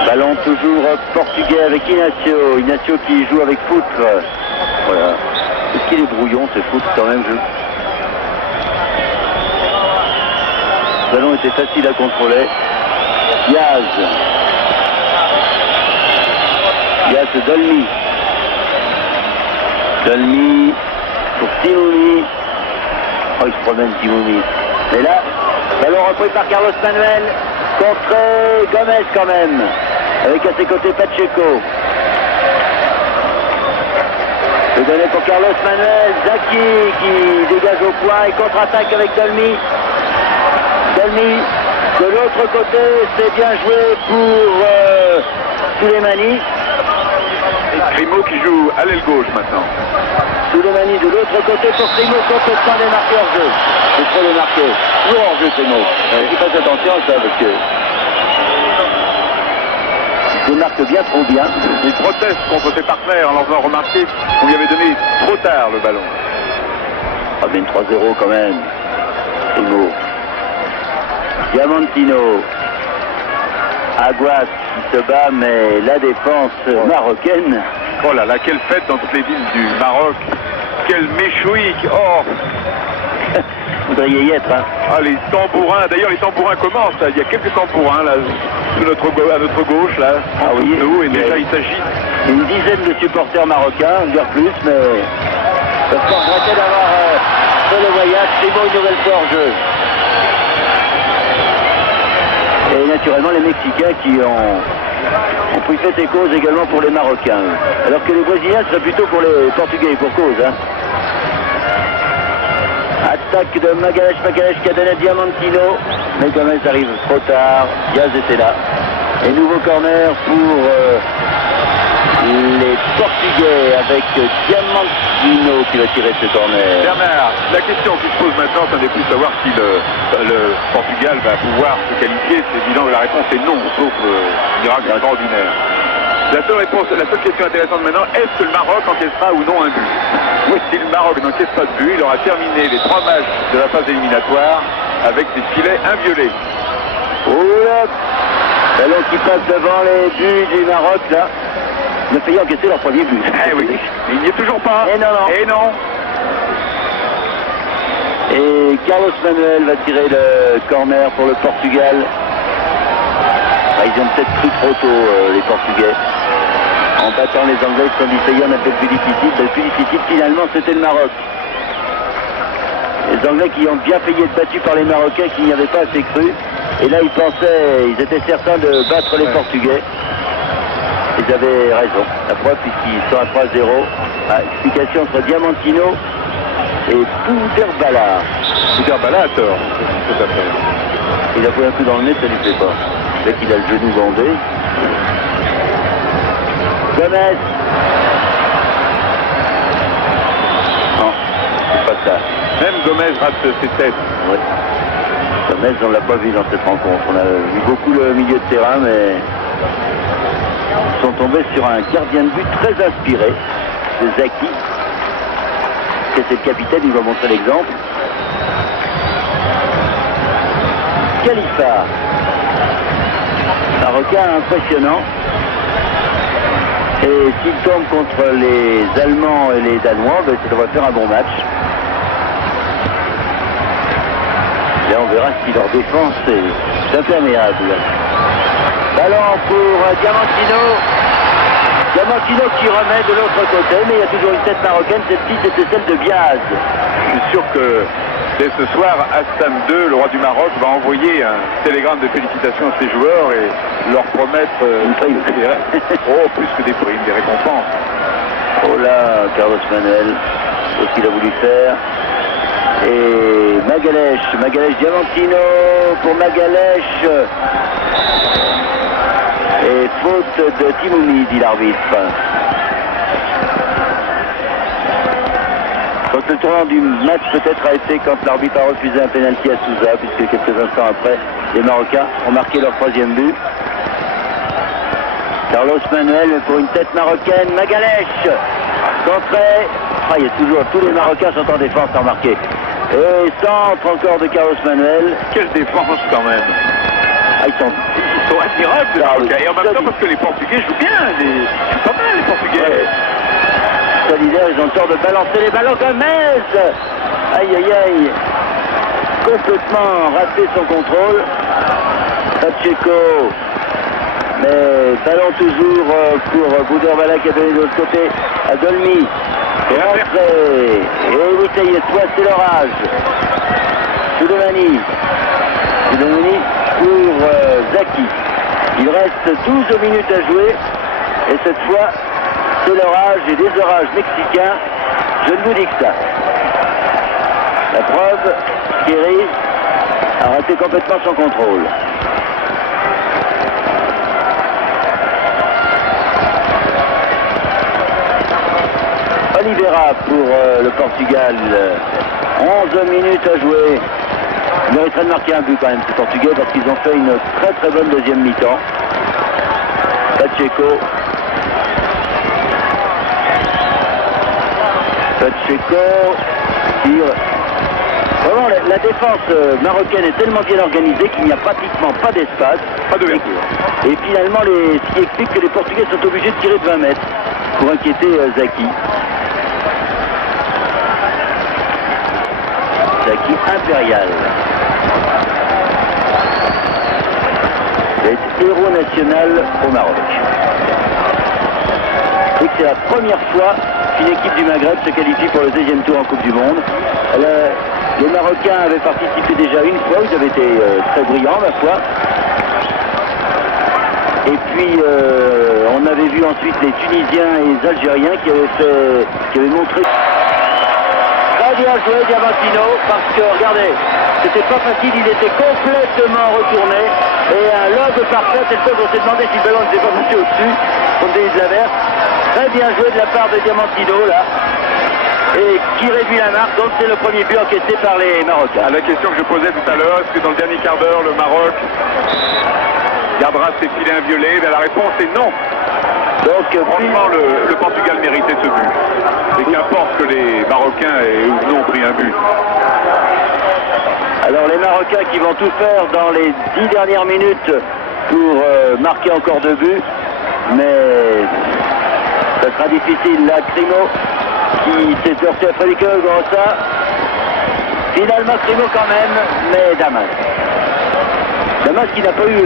Ballon toujours portugais avec Inacio. Inacio qui joue avec Foutre. Voilà. Est-ce qu'il est brouillon, c'est Foutre quand même, jeu. Le ballon était facile à contrôler. Diaz. Diaz, Dolmy. Dolmy pour Timoumi. Oh, il se promène Timoumi. Et là, ballon repris par Carlos Manuel. Contre Gomez quand même. Avec à ses côtés Pacheco. C'est donné pour Carlos Manuel. Zaki qui dégage au point et contre-attaque avec Dolmy. Dolmy. De l'autre côté, c'est bien joué pour Souleymani. Et Grimaud qui joue à l'aile gauche maintenant. Souleymani de l'autre côté pour Grimaud contre le point des marqués hors jeu. C'est trop les marqués. Toujours hors jeu Grimaud. Il fasse attention à ça parce que il marque bien trop bien. Il proteste contre ses partenaires en leur faisant remarquer qu'on lui avait donné trop tard le ballon. Ah bien 3-0 quand même. Grimaud. Diamantino. Aguas qui se bat, mais la défense marocaine. Oh là là, quelle fête dans toutes les villes du Maroc. Quel méchoui. Oh. Vous voudriez y être, hein. Ah, les tambourins. D'ailleurs, les tambourins commencent. Il y a quelques tambourins là, à notre gauche, là, en oui, nous, et déjà il s'agit. Une dizaine de supporters marocains, voire plus, mais ça se regrettait d'avoir fait le voyage. Grimaud, une nouvelle fois en jeu. Et naturellement les Mexicains qui ont pris fait et cause également pour les Marocains. Alors que les Brésiliens seraient plutôt pour les Portugais pour cause. Hein. Attaque de Magalhães qui a donné à Diamantino. Mais Gomez arrive trop tard. Diaz était là. Et nouveau corner pour les Portugais avec Diamantino qui va tirer ce corner. Bernard, la question qui se pose maintenant, ça n'est plus de savoir si le Portugal va pouvoir se qualifier. C'est évident que la réponse est non, sauf miracle extraordinaire. La seule question intéressante maintenant, est-ce que le Maroc encaissera ou non un but? Oui, si le Maroc n'encaisse pas de but, il aura terminé les 3 matchs de la phase éliminatoire avec des filets inviolés. Oula, ballon qui passe devant les buts du Maroc là. Il a failli encaisser leur premier but. Eh oui, il n'y est toujours pas. Et non, non. Et non. Et Carlos Manuel va tirer le corner pour le Portugal. Ah, ils ont peut-être cru trop tôt, les Portugais. En battant les Anglais, ils se sont dit, ça y est, on a fait le plus difficile. Le plus difficile, finalement, c'était le Maroc. Les Anglais qui ont bien failli être battus par les Marocains qui n'y avaient pas assez cru. Et là, ils étaient certains de battre les Portugais. Ils avaient raison. La preuve, puisqu'ils sont à 3-0. Ah, explication entre Diamantino et Pouderbala. Pouderbala a tort. Tout à fait. Il a pris un coup dans le nez, ça lui plaît pas. Là qu'il a le genou bandé. Gomez. Non, c'est pas ça. Même Gomez rate ses têtes. Oui. Gomez, on l'a pas vu dans cette rencontre. On a vu beaucoup le milieu de terrain, mais ils sont tombés sur un gardien de but très inspiré, c'est Zaki. C'est le capitaine, il va montrer l'exemple. Khalifa. Marocain impressionnant. Et s'il tombe contre les Allemands et les Danois, ben, ça devrait faire un bon match. Là, on verra si leur défense est imperméable. Ballon pour Diamantino. Diamantino qui remet de l'autre côté, mais il y a toujours une tête marocaine. Celle-ci, c'était celle de Biaz. Je suis sûr que dès ce soir, Hassan II, le roi du Maroc, va envoyer un télégramme de félicitations à ses joueurs et leur promettre une prime. plus que des primes, des récompenses. Oh là, Carlos Manuel, qu'est-ce qu'il a voulu faire? Et Magalhães Diamantino pour Magalhães. Et faute de Timoumi, dit l'arbitre. Donc le tournant du match peut-être a été quand l'arbitre a refusé un pénalty à Souza, puisque quelques instants après, les Marocains ont marqué leur troisième but. Carlos Manuel pour une tête marocaine, Magalhães, centré. Ah, il y a toujours, tous les Marocains sont en défense à remarquer. Et centre encore de Carlos Manuel. Quelle défense quand même. Ah, ils sont admirables les Marocains. Et en même temps parce que les Portugais jouent bien, c'est pas mal les Portugais. Ouais. Solidaires, ils ont le temps de balancer les ballons. Gomez, aïe aïe aïe, complètement raté son contrôle. Pacheco, mais ballon toujours pour Boudherbala qui a donné de l'autre côté à Dolmy. Rentré. Et oui, ça y est, toi c'est l'orage. Souleymani pour Zaki. Il reste 12 minutes à jouer. Et cette fois, c'est l'orage et des orages mexicains. Je ne vous dis que ça. La preuve, Thierry a raté complètement son contrôle. Oliveira pour le Portugal. 11 minutes à jouer. Il mériterait de marquer un but quand même, ces Portugais, parce qu'ils ont fait une très très bonne deuxième mi-temps. Pacheco, tire. Vraiment, la défense marocaine est tellement bien organisée qu'il n'y a pratiquement pas d'espace. Pas d'ouverture. Et finalement, ce qui explique que les Portugais sont obligés de tirer de 20 mètres pour inquiéter Zaki. Zaki impérial. C'est héros national au Maroc. Et que c'est la première fois qu'une équipe du Maghreb se qualifie pour le deuxième tour en Coupe du Monde. Les Marocains avaient participé déjà une fois, ils avaient été très brillants, ma foi. Et puis on avait vu ensuite les Tunisiens et les Algériens qui avaient montré. Très bien joué Diamantino, parce que regardez, c'était pas facile, il était complètement retourné. Et un lob parfait, c'est le fait qu'on s'est demandé si le ballon n'était pas passé au-dessus, comme Denis de la Verte. Très bien joué de la part de Diamantino là. Et qui réduit la marque, donc c'est le premier but encaissé par les Marocains. La question que je posais tout à l'heure, est-ce que dans le dernier quart d'heure, le Maroc gardera ses filets inviolés? La réponse est non. Donc franchement, le Portugal méritait ce but. Et qu'importe que les Marocains aient ou non pris un but. Alors les Marocains qui vont tout faire dans les 10 dernières minutes pour marquer encore 2 buts. Mais ça sera difficile là. Crimo qui s'est heurté à Frédéric Grossa. Finalement Crimo quand même, mais Damas. Damas qui n'a pas eu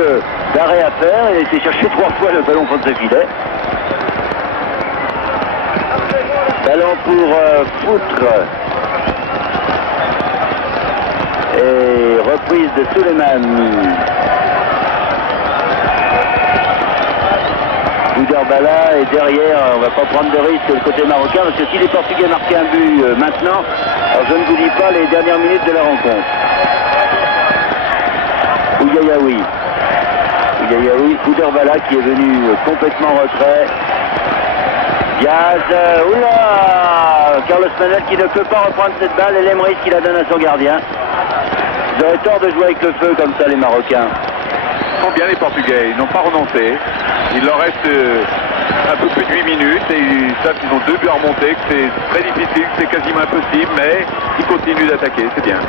d'arrêt à faire. Il a été chercher 3 fois le ballon contre le filet. Ballon pour Foutre. Et reprise de Souleymane. Boudherbala est derrière, on va pas prendre de risque le côté marocain, parce que si les Portugais marquaient un but maintenant, alors je ne vous dis pas les dernières minutes de la rencontre. Ouyayaoui, Boudherbala qui est venu complètement en retrait. Diaz, oula, Carlos Manuel qui ne peut pas reprendre cette balle et Lemris qui la donne à son gardien. Ils auraient tort de jouer avec le feu comme ça les Marocains. Ils sont bien les Portugais, ils n'ont pas renoncé. Il leur reste un peu plus de 8 minutes et ils savent qu'ils ont 2 buts à remonter, que c'est très difficile, que c'est quasiment impossible, mais ils continuent d'attaquer, c'est bien.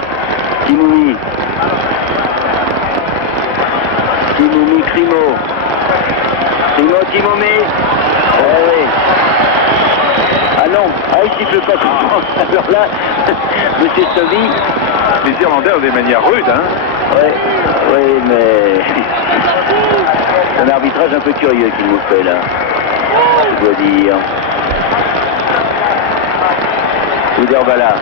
Timoumi, Crimo, Timoumi. Oui. Ah non, il siffle pas tout. Alors là, monsieur Sobi. Les Irlandais ont des manières rudes, hein. Oui, mais c'est un arbitrage un peu curieux qu'il nous fait là, je dois dire. Boudherbala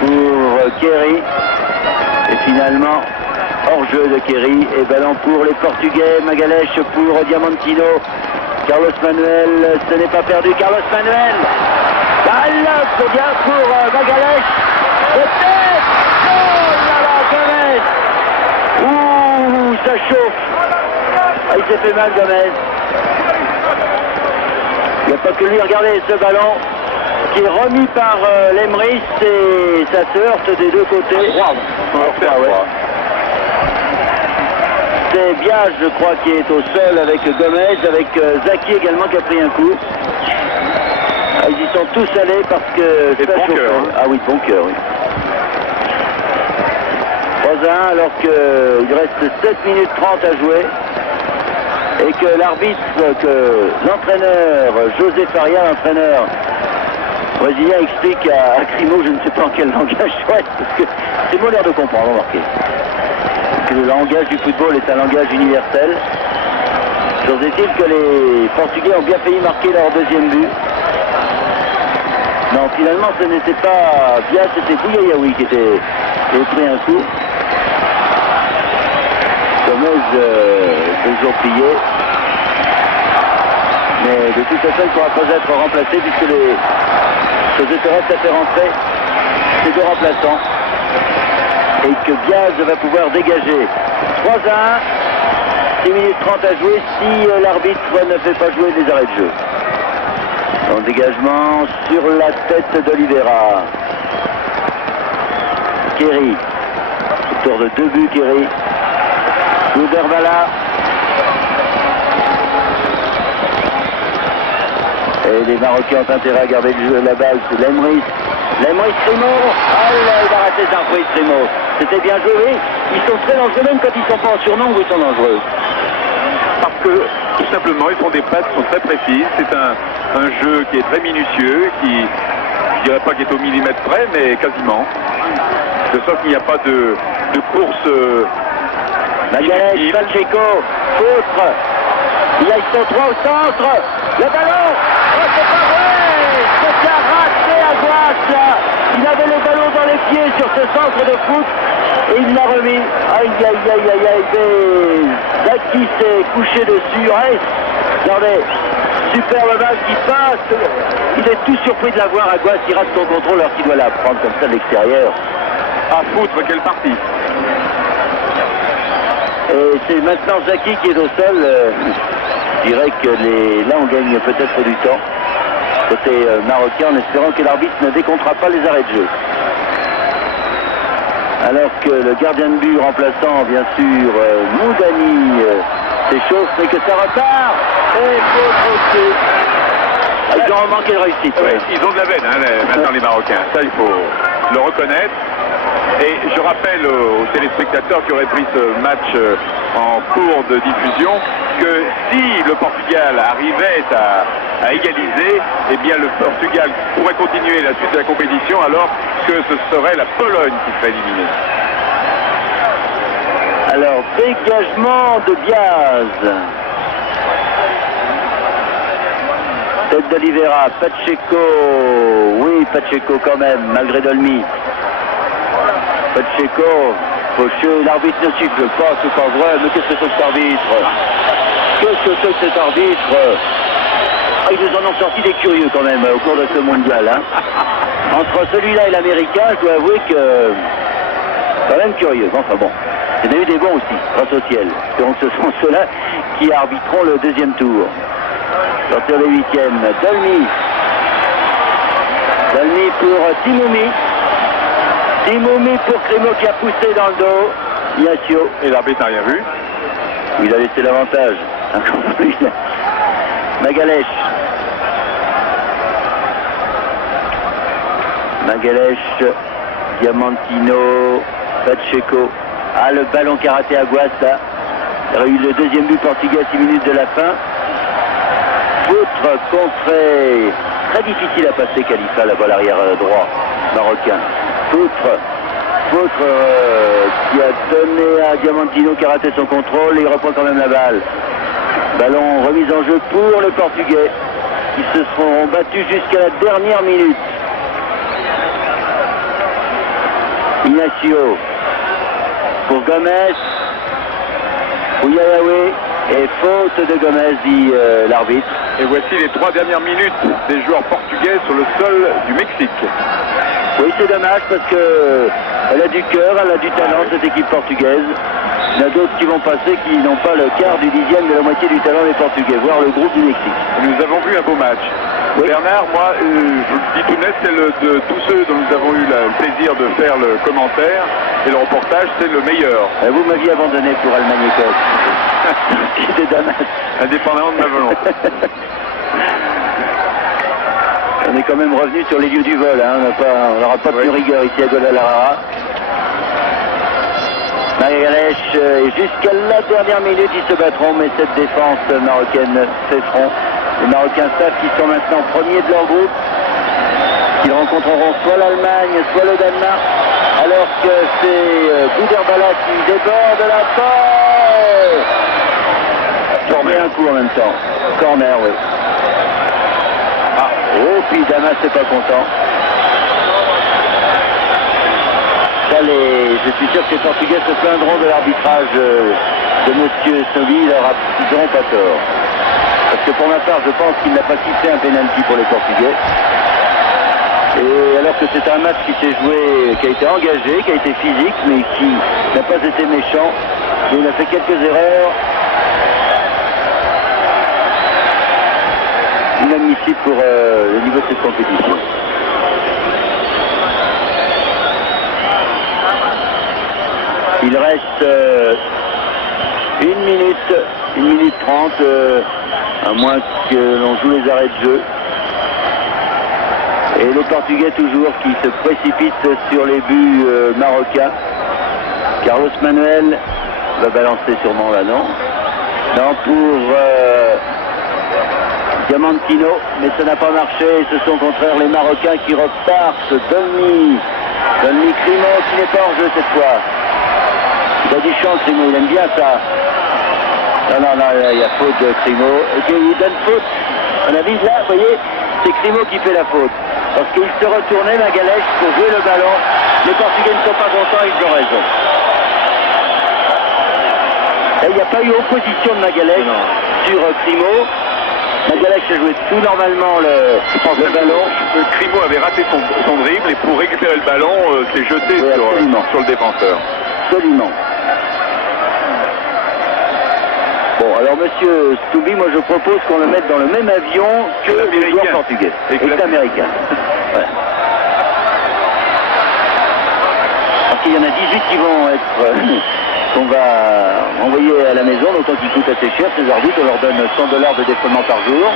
pour Kerry. Et finalement, hors-jeu de Kerry. Et ballon pour les Portugais. Magalhães pour Diamantino. Carlos Manuel, ce n'est pas perdu. Carlos Manuel Balle, c'est bien pour Magalhães. Peut-être. Oh là là, Gomes. Ouh, ça chauffe. Ah, il s'est fait mal, Gomes. Il n'y a pas que lui, regardez ce ballon qui est remis par Lemrich et ça se heurte des deux côtés. C'est Biage, je crois, qui est au sol avec Gomes, avec Zaki également qui a pris un coup. Ah, ils y sont tous allés parce que... C'est bon cœur. Hein. Ah oui, bon cœur, oui. 3-1 alors qu'il reste 7 minutes 30 à jouer. Et que l'arbitre, que l'entraîneur José Faria, l'entraîneur brésilien, explique à Crimo, je ne sais pas en quel langage, ouais, parce que c'est bon l'air de comprendre, remarquez. Que le langage du football est un langage universel. Chose est-il que les Portugais ont bien failli marquer leur deuxième but. Non, finalement, ce n'était pas bien, c'était Bouyayaoui qui avait pris un coup. Gomes toujours plié. Mais de toute façon, il ne pourra pas être remplacé puisque les José Pérez a fait rentrer ses deux remplaçants. Et que Biaz va pouvoir dégager. 3-1, 6 minutes 30 à jouer si l'arbitre ne fait pas jouer les arrêts de jeu. En dégagement sur la tête d'Oliveira. Kerry. Autour de 2 buts, Kerry. Gouderbala. Et les Marocains ont intérêt à garder le jeu, la balle, c'est Lemrich. Lemrich, Crimo. Ah là, il va rater sa reprise, Crimo. C'était bien joué. Ils sont très dangereux, même quand ils ne sont pas en surnombre, ils sont dangereux. Parce que, tout simplement, ils font des passes qui sont très précises. C'est un jeu qui est très minutieux, qui, je dirais pas qu'il est au millimètre près, mais quasiment. De sorte qu'il n'y a pas de course... Magalhães, Pacheco, Foutre. Ils sont 3 au centre. Le ballon. Oh, c'est pas vrai. C'est un raté à droite, là. Il avait le ballon dans les pieds sur ce centre de foot. Et il l'a remis. Aïe, aïe, aïe, aïe, aïe. Zaki s'est couché dessus. Aïe. Regardez. Superbe balle qui passe. Il est tout surpris de la voir. Aguas, il rate son contrôle alors qu'il doit la prendre comme ça de l'extérieur. À foutre, quelle partie. Et c'est maintenant Zaki qui est au sol. Je dirais que là on gagne peut-être du temps côté marocain en espérant que l'arbitre ne décomptera pas les arrêts de jeu. Alors que le gardien de but remplaçant bien sûr Moudani s'échauffe mais que ça repart. Et faute aussi. Ils ont manqué de réussite. Ouais, ils ont de la veine maintenant les Marocains. Ça il faut le reconnaître. Et je rappelle aux téléspectateurs qui auraient pris ce match en cours de diffusion que si le Portugal arrivait à égaliser, eh bien le Portugal pourrait continuer la suite de la compétition alors que ce serait la Pologne qui serait éliminée. Alors, dégagement de Biaz. Tête d'Oliveira, Pacheco. Oui, Pacheco quand même, malgré Dolmy. Pacheco, Faucheux, l'arbitre ne siffle pas, c'est pas vrai, mais qu'est-ce que c'est que cet arbitre? Qu'est-ce que c'est que cet arbitre? Ah, ils nous en ont sorti des curieux quand même au cours de ce mondial. Hein. Entre celui-là et l'américain, je dois avouer que quand même curieux. Enfin bon, il y en a eu des bons aussi, grâce au ciel. Donc ce sont ceux-là qui arbitreront le deuxième tour. Sortir les huitièmes, Dolmy. Dolmy pour Timoumi. Timoumi pour Crimo qui a poussé dans le dos. Ignacio. Et l'arbitre n'a rien vu. Il a laissé l'avantage. Magalhães. Magalhães, Diamantino, Pacheco. Ah, le ballon qui a raté Aguas là. Il y aurait eu le deuxième but portugais à 6 minutes de la fin. Foutre contré. Très difficile à passer Khalifa, la balle arrière droit marocain. Foutre qui a donné à Diamantino qui a raté son contrôle et il reprend quand même la balle. Ballon remise en jeu pour les Portugais qui se seront battus jusqu'à la dernière minute. Ignacio pour Gomes. Bouyayaoui et faute de Gomes dit l'arbitre. Et voici les 3 dernières minutes des joueurs portugais sur le sol du Mexique. Oui, c'est dommage parce que elle a du cœur, elle a du talent, cette équipe portugaise. Il y en a d'autres qui vont passer qui n'ont pas le quart du dixième de la moitié du talent des Portugais, voire le groupe du Mexique. Nous avons vu un beau match. Oui. Bernard, moi, je vous le dis tout net, c'est de tous ceux dont nous avons eu le plaisir de faire le commentaire et le reportage, c'est le meilleur. Et vous m'aviez abandonné pour Allemagne-Écosse. C'était dommage. Indépendamment de ma volonté. On est quand même revenu sur les lieux du vol, hein. On n'aura pas de rigueur ici à Guadalajara. Magalhães, jusqu'à la dernière minute, ils se battront, mais cette défense marocaine fait front. Les Marocains savent qu'ils sont maintenant premiers de leur groupe, qu'ils rencontreront soit l'Allemagne, soit le Danemark, alors que c'est Gouderbala qui déborde la balle. Corner un coup en même temps. Corner, oui. Oh, puis Damas n'est pas content. Ça, je suis sûr que les Portugais se plaindront de l'arbitrage de M. Snowy, ils n'auront pas tort. Parce que pour ma part, je pense qu'il n'a pas sifflé un penalty pour les Portugais. Et alors que c'est un match qui s'est joué, qui a été engagé, qui a été physique, mais qui n'a pas été méchant. Et il a fait quelques erreurs. Inadmissible pour le niveau de cette compétition. Il reste 1 minute 30, à moins que l'on joue les arrêts de jeu. Et les Portugais toujours qui se précipitent sur les buts marocains. Carlos Manuel va balancer sûrement là, non? Non, pour Diamantino, mais ça n'a pas marché. Ce sont au contraire les Marocains qui repartent. Donny Crimo qui n'est pas en jeu cette fois. Il a du champ, Crimo, il aime bien ça. Non, il y a faute de Crimo. Okay, il donne faute. On avise là, vous voyez, c'est Crimo qui fait la faute. Parce qu'il se retournait, Magalhães, pour jouer le ballon. Les Portugais ne sont pas contents, ils ont raison. Et il n'y a pas eu opposition de Magalhães sur Crimo. Magalhães a joué tout normalement le ballon. Crimo avait raté son dribble et pour récupérer le ballon, s'est jeté sur le défenseur. Absolument. Bon, alors monsieur Stoubi, moi je propose qu'on le mette dans le même avion que les joueurs portugais. Et l'américain. Voilà. Parce qu'il y en a 18 qui vont être... qu'on va envoyer à la maison, d'autant qu'ils coûtent assez cher, ces arbitres. On leur donne $100 de défraiement par jour.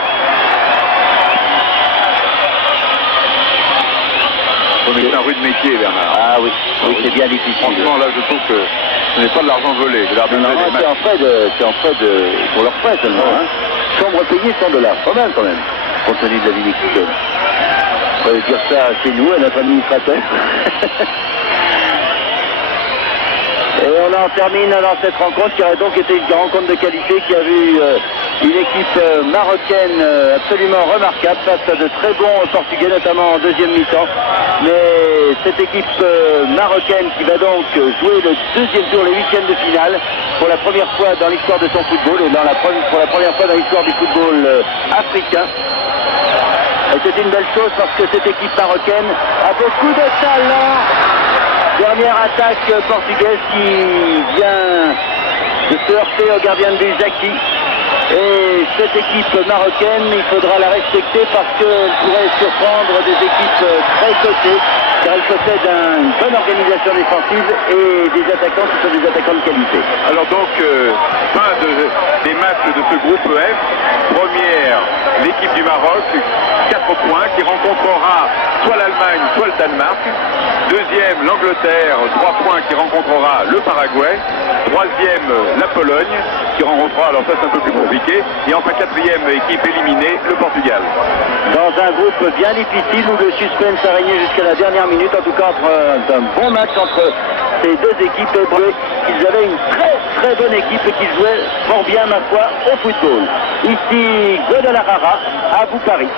C'est un rude métier, Bernard. Ah oui, c'est bien difficile. Franchement, là, je trouve que ce n'est pas de l'argent volé. C'est en frais pour leurs frais seulement. Hein. Chambre payée $100, quand même, compte tenu de la vie mexicaine. On va dire ça chez nous, à notre administrateur. Et on en termine dans cette rencontre qui aurait donc été une rencontre de qualité qui a vu une équipe marocaine absolument remarquable face à de très bons Portugais, notamment en deuxième mi-temps. Mais cette équipe marocaine qui va donc jouer le deuxième tour, les huitièmes de finale, pour la première fois dans l'histoire de son football et pour la première fois dans l'histoire du football africain. Et c'est une belle chose parce que cette équipe marocaine a beaucoup de talent. Dernière attaque portugaise qui vient de se heurter au gardien de but Zaki. Et cette équipe marocaine, il faudra la respecter parce qu'elle pourrait surprendre des équipes très cotées, car elle possède une bonne organisation défensive et des attaquants qui sont des attaquants de qualité. Alors donc, fin des matchs de ce groupe F. Première, l'équipe du Maroc, 4 points, qui rencontrera soit l'Allemagne, soit le Danemark. Deuxième, l'Angleterre, 3 points, qui rencontrera le Paraguay. Troisième, la Pologne, qui rencontrera, alors ça c'est un peu plus compliqué. Et enfin, quatrième équipe éliminée, le Portugal. Dans un groupe bien difficile où le suspense a régné jusqu'à la dernière minute, en tout cas un bon match entre ces deux équipes. Ils avaient une très très bonne équipe et qui jouait fort bien, ma foi, au football. Ici, Guadalajara, à vous Paris.